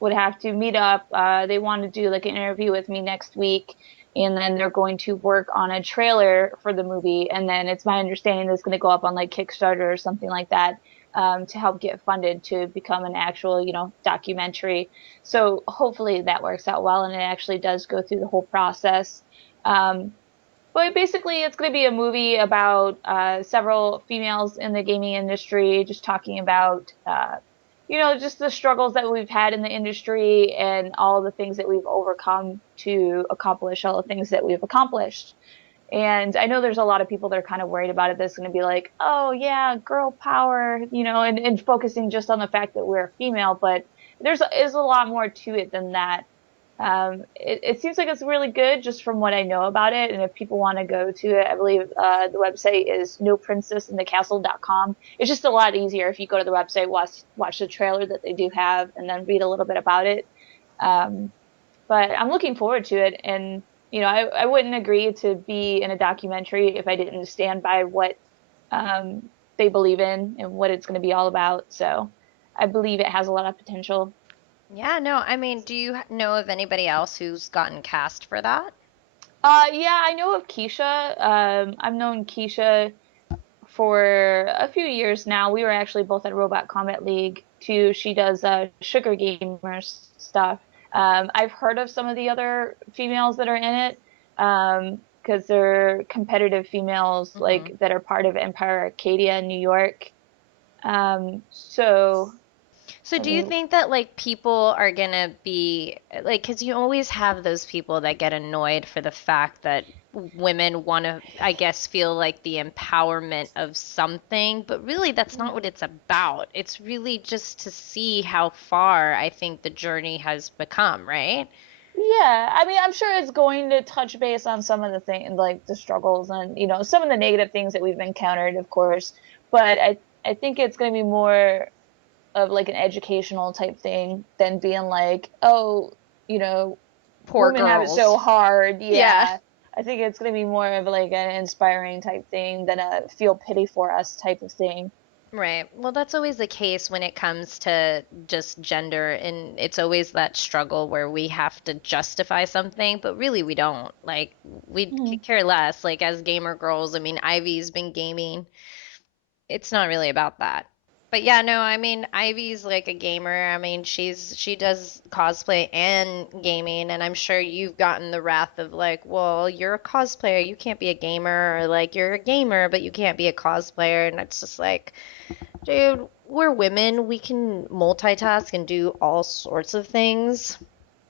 would have to meet up. They want to do like an interview with me next week, and then they're going to work on a trailer for the movie. And then it's my understanding that it's going to go up on like Kickstarter or something like that, to help get funded to become an actual, documentary. So hopefully that works out well and it actually does go through the whole process. Um, but basically, it's going to be a movie about several females in the gaming industry, just talking about, just the struggles that we've had in the industry and all the things that we've overcome to accomplish all the things that we've accomplished. And I know there's a lot of people that are kind of worried about it. That's going to be like, oh, yeah, girl power, and focusing just on the fact that we're female. But is a lot more to it than that. It seems like it's really good just from what I know about it. And if people want to go to it, I believe the website is noprincessinthecastle.com. It's just a lot easier if you go to the website, watch the trailer that they do have, and then read a little bit about it. Um, but I'm looking forward to it. And, I wouldn't agree to be in a documentary if I didn't stand by what um, they believe in and what it's going to be all about. So I believe it has a lot of potential. Yeah, no, I mean, do you know of anybody else who's gotten cast for that? Yeah, I know of Keisha. I've known Keisha for a few years now. We were actually both at Robot Combat League too. She does Sugar Gamers stuff. I've heard of some of the other females that are in it, because they're competitive females Hmm. like that are part of Empire Arcadia in New York. So So I do you mean, think that like people are gonna be like, 'cause you always have those people that get annoyed for the fact that women want to, I guess, feel like the empowerment of something, but really that's not what it's about. It's really just to see how far I think the journey has become, right? yeah, I mean, I'm sure it's going to touch base on some of the things, like the struggles and, some of the negative things that we've encountered, of course. But I think it's going to be more of like an educational type thing than being like, oh, you know, Poor women have it so girls. hard. Yeah. Yeah. I think it's going to be more of like an inspiring type thing than a feel pity for us type of thing. Right. Well, that's always the case when it comes to just gender, and it's always that struggle where we have to justify something, but really we don't. Like, we Mhm. could care less. Like, as gamer girls, I mean, Ivy's been gaming. It's not really about that. But yeah, no, I mean, Ivy's like a gamer. I mean, she does cosplay and gaming, and I'm sure you've gotten the wrath of like, well, you're a cosplayer, you can't be a gamer, or like you're a gamer, but you can't be a cosplayer, and it's just like, dude, we're women. We can multitask and do all sorts of things.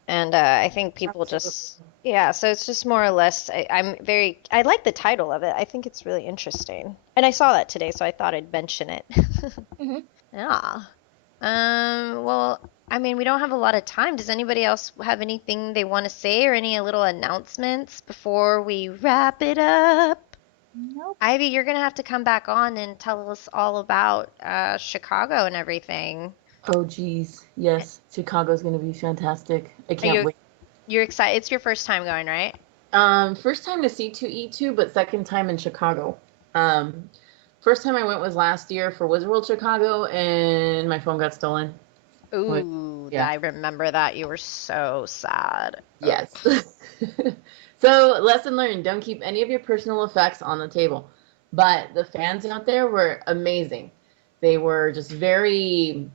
And I think people Absolutely. just, yeah, so it's just more or less, I like the title of it. I think it's really interesting. And I saw that today, so I thought I'd mention it. Mhm. Yeah. Well, I mean, we don't have a lot of time. Does anybody else have anything they want to say or any little announcements before we wrap it up? Nope. Ivy, you're gonna have to come back on and tell us all about Chicago and everything. Oh, geez. Yes, Chicago's going to be fantastic. I Are can't you wait. you're excited? It's your first time going, right? First time to C2E2, but second time in Chicago. Um, First time I went was last year for Wizard World Chicago, and my phone got stolen. Which, Ooh, yeah, I remember that. You were so sad. Oh. yes. So, lesson learned, don't keep any of your personal effects on the table. But the fans out there were amazing. They were just very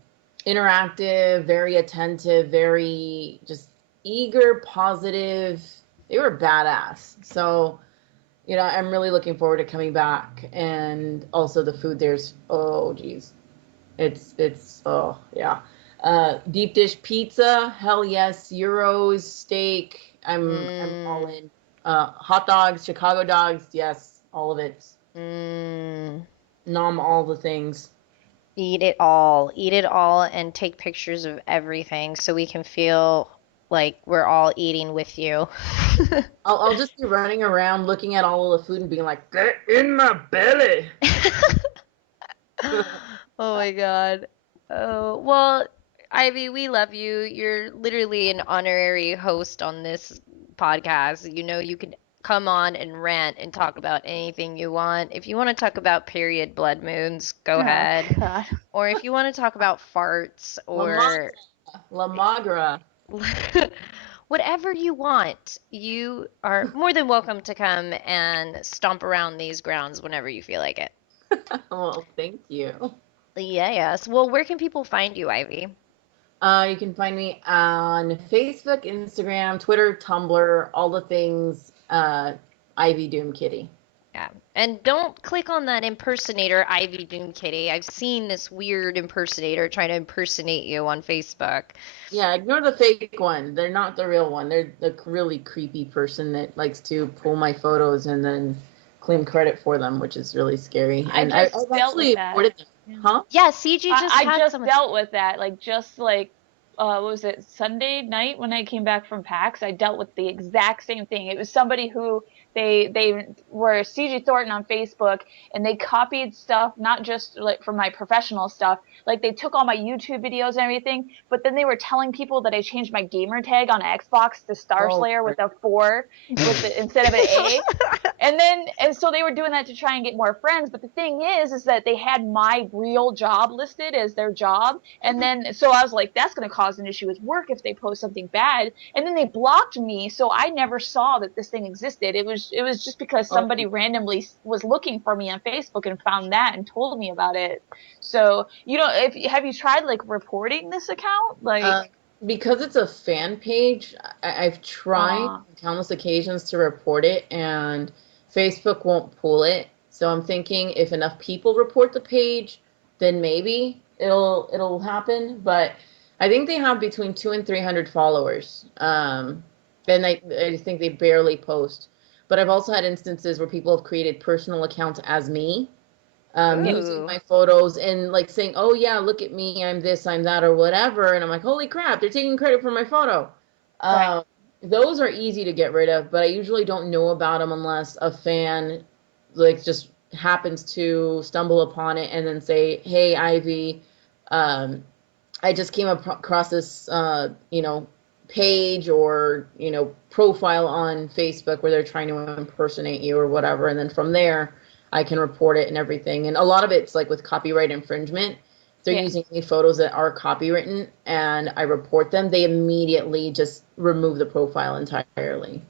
interactive, very attentive, very just eager, positive. They were badass. So, I'm really looking forward to coming back, and also the food there's, oh geez, it's oh yeah, deep dish pizza, hell yes, gyros, steak, I'm all in. Hot dogs, Chicago dogs, yes, all of it. Nom all the things. Eat it all, and take pictures of everything so we can feel like we're all eating with you. I'll just be running around looking at all of the food and being like, get in my belly. Oh my God. Oh, well, Ivy, we love you. You're literally an honorary host on this podcast. You can come on and rant and talk about anything you want. If you want to talk about period blood moons, go ahead. God. Or if you want to talk about farts or La Magra. whatever you want, you are more than welcome to come and stomp around these grounds whenever you feel like it. Well, thank you. Yes. Well, where can people find you, Ivy? You can find me on Facebook, Instagram, Twitter, Tumblr, all the things, Ivy Doomkitty. Yeah. And don't click on that impersonator, Ivy Doomkitty. I've seen this weird impersonator trying to impersonate you on Facebook. Yeah, ignore the fake one. They're not the real one. They're the really creepy person that likes to pull my photos and then claim credit for them, which is really scary. And I've I've dealt with actually that. reported them. Huh? Yeah, Ciji just I had just someone. dealt with that, what was it, Sunday night when I came back from PAX? I dealt with the exact same thing. It was somebody who they were Ciji Thornton on Facebook, and they copied stuff, not just like from my professional stuff. Like they took all my YouTube videos and everything, but then they were telling people that I changed my gamer tag on Xbox to Star Slayer with a 4 instead of an A. And so they were doing that to try and get more friends. But the thing is that they had my real job listed as their job. And then, so I was like, that's going to cause an issue with work if they post something bad. And then they blocked me. So I never saw that this thing existed. It was just because somebody randomly was looking for me on Facebook and found that and told me about it. So, have you tried like reporting this account? Like, because it's a fan page, I've tried on countless occasions to report it, and Facebook won't pull it. So I'm thinking if enough people report the page, then maybe it'll happen. But I think they have between 200 and 300 followers, and I think they barely post. But I've also had instances where people have created personal accounts as me, using my photos and like saying, oh yeah, look at me, I'm this, I'm that, or whatever. And I'm like, holy crap, they're taking credit for my photo. Right. Those are easy to get rid of, but I usually don't know about them unless a fan like just happens to stumble upon it and then say, hey, Ivy, I just came across this, page or, profile on Facebook where they're trying to impersonate you or whatever. And then from there, I can report it and everything. And a lot of it's like with copyright infringement. They're using any photos that are copywritten and I report them, they immediately just remove the profile entirely.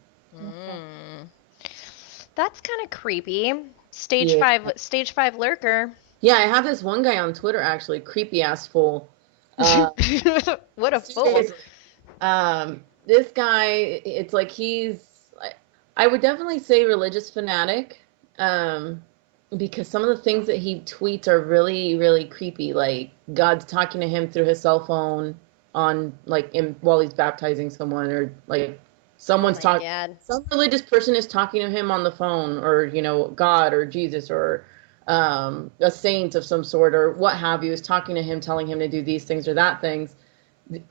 That's kind of creepy. Stage 5 lurker. Yeah, I have this one guy on Twitter actually, creepy ass fool. What a fool. This guy, it's like I would definitely say religious fanatic. Because some of the things that he tweets are really, really creepy. Like God's talking to him through his cell phone on while he's baptizing someone, or like someone's talking. Some religious person is talking to him on the phone, or God or Jesus or a saint of some sort or what have you is talking to him, telling him to do these things or that things.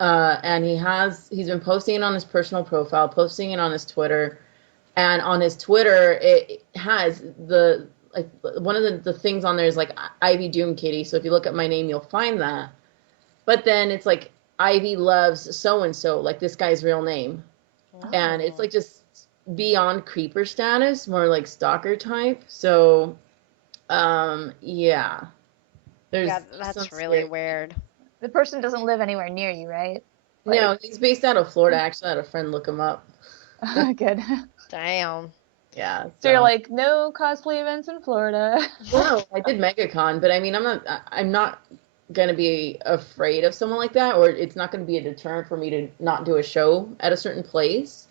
And he's been posting it on his personal profile, posting it on his Twitter, and on his Twitter it has one of the things on there is like Ivy Doomkitty. So if you look at my name, you'll find that. But then it's like Ivy loves so and so, like this guy's real name, and it's like just beyond creeper status, more like stalker type. So, yeah. That's really weird. The person doesn't live anywhere near you, right? No, he's based out of Florida. Actually, I had a friend look him up. Good. Damn. Yeah. So you're like, no cosplay events in Florida. Well, I did MegaCon, but I mean, I'm not going to be afraid of someone like that, or it's not going to be a deterrent for me to not do a show at a certain place.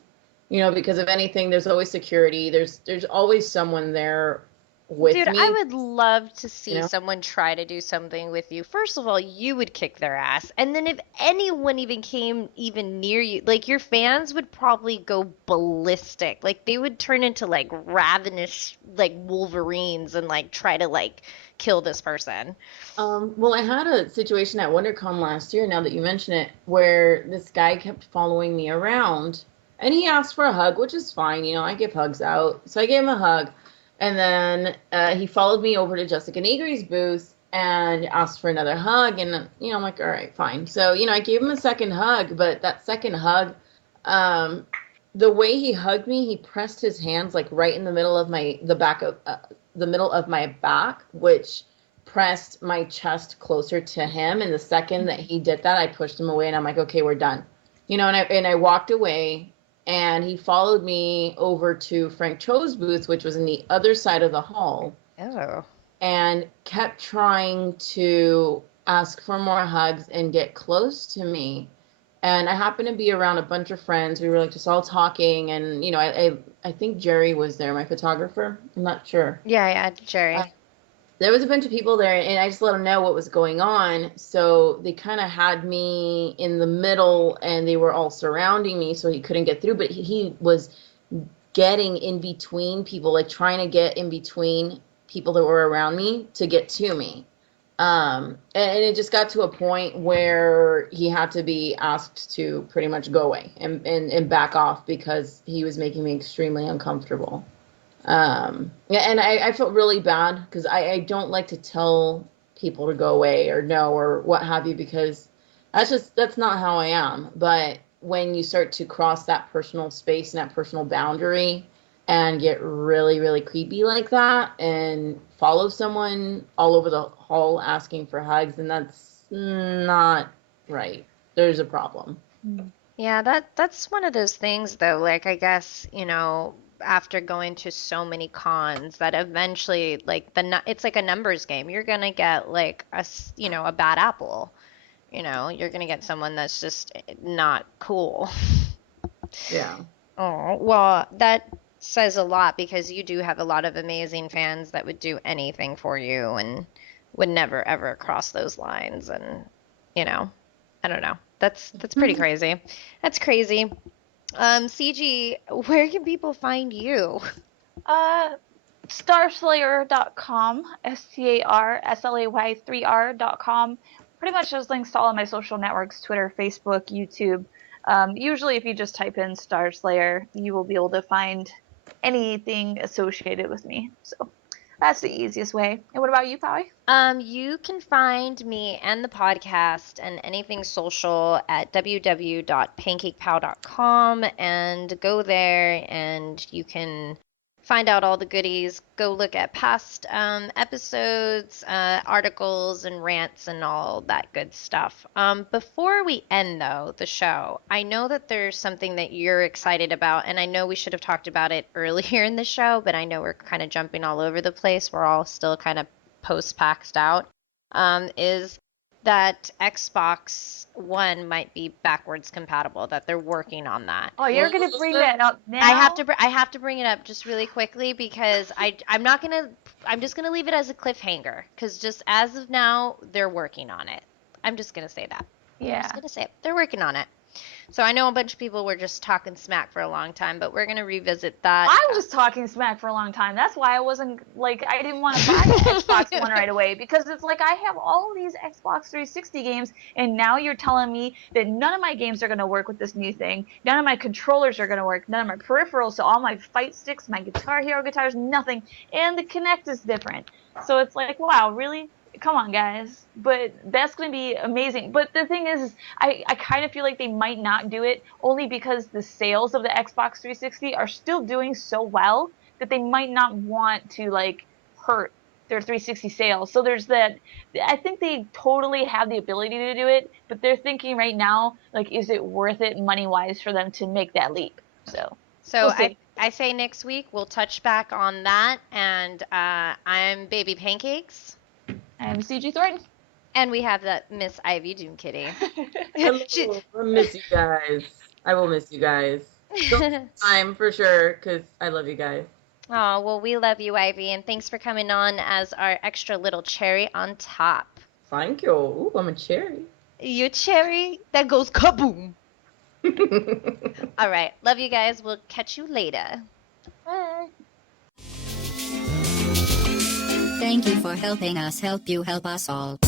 You know, because if anything, there's always security. There's always someone there with Dude, me. I would love to see You know? someone try to do something with you. First of all, you would kick their ass. And then if anyone even came even near you, like your fans would probably go ballistic. Like they would turn into like ravenous like wolverines and like try to like kill this person. Well, I had a situation at WonderCon last year, now that you mention it, where this guy kept following me around and he asked for a hug, which is fine. You know, I give hugs out. So I gave him a hug. And then he followed me over to Jessica Negri's booth and asked for another hug. And, you know, I'm like, all right, fine. So, you know, I gave him a second hug, but that second hug, the way he hugged me, he pressed his hands like right in the middle of the middle of my back, which pressed my chest closer to him. And the second that he did that, I pushed him away and I'm like, okay, we're done. You know, and I walked away and he followed me over to Frank Cho's booth, which was in the other side of the hall. Oh. And kept trying to ask for more hugs and get close to me. And I happened to be around a bunch of friends. We were like just all talking, and you know, I think Jerry was there, my photographer. I'm not sure. Yeah, Jerry. There was a bunch of people there, and I just let them know what was going on. So they kind of had me in the middle, and they were all surrounding me, so he couldn't get through. But he was getting in between people, like trying to get in between people that were around me to get to me. And it just got to a point where he had to be asked to pretty much go away and back off because he was making me extremely uncomfortable. And I felt really bad because I don't like to tell people to go away or no or what have you, because that's not how I am. But when you start to cross that personal space and that personal boundary and get really, really creepy like that and follow someone all over the hall asking for hugs, then that's not right. There's a problem. Yeah, that's one of those things though. Like I guess, you know, after going to so many cons that eventually like it's like a numbers game. You're gonna get like you know, a bad apple. You know, you're gonna get someone that's just not cool. Yeah. Oh, well, that says a lot because you do have a lot of amazing fans that would do anything for you and would never ever cross those lines. And you know, I don't know. That's pretty crazy. That's crazy. CG, where can people find you? Starslayer.com, STARSLAY3R.com. Pretty much those links to all of my social networks, Twitter, Facebook, YouTube. Usually if you just type in Star Slayer, you will be able to find anything associated with me. So that's the easiest way. And what about you, Powie? You can find me and the podcast and anything social at www.pancakepow.com and go there and you can find out all the goodies. Go look at past episodes, articles, and rants and all that good stuff. Before we end, though, the show, I know that there's something that you're excited about, and I know we should have talked about it earlier in the show, but I know we're kind of jumping all over the place. We're all still kind of post-paxed out. Is that Xbox One might be backwards compatible, that they're working on that. Oh, you're going to bring that up now? I have to bring it up just really quickly because I'm just going to leave it as a cliffhanger because just as of now, they're working on it. I'm just going to say that. Yeah. I'm just going to say it. They're working on it. So I know a bunch of people were just talking smack for a long time, but we're going to revisit that. I was talking smack for a long time. That's why I wasn't, like, I didn't want to buy the Xbox One right away, because it's like I have all these Xbox 360 games, and now you're telling me that none of my games are going to work with this new thing. None of my controllers are going to work. None of my peripherals, so all my fight sticks, my Guitar Hero guitars, nothing. And the Kinect is different. So it's like, wow, really? Come on, guys. But that's going to be amazing. But the thing is, I kind of feel like they might not do it only because the sales of the Xbox 360 are still doing so well that they might not want to, like, hurt their 360 sales. So there's that. I think they totally have the ability to do it, but they're thinking right now, like, is it worth it money-wise for them to make that leap? So we'll see. I say next week we'll touch back on that. And I'm Baby Pancakes. I'm CG Thornton. And we have that Miss Ivy Doomkitty. Hello. I miss you guys. I will miss you guys. Time for sure, because I love you guys. Oh, well, we love you, Ivy, and thanks for coming on as our extra little cherry on top. Thank you. Ooh, I'm a cherry. You cherry that goes kaboom. All right. Love you guys. We'll catch you later. Bye. Thank you for helping us help you help us all.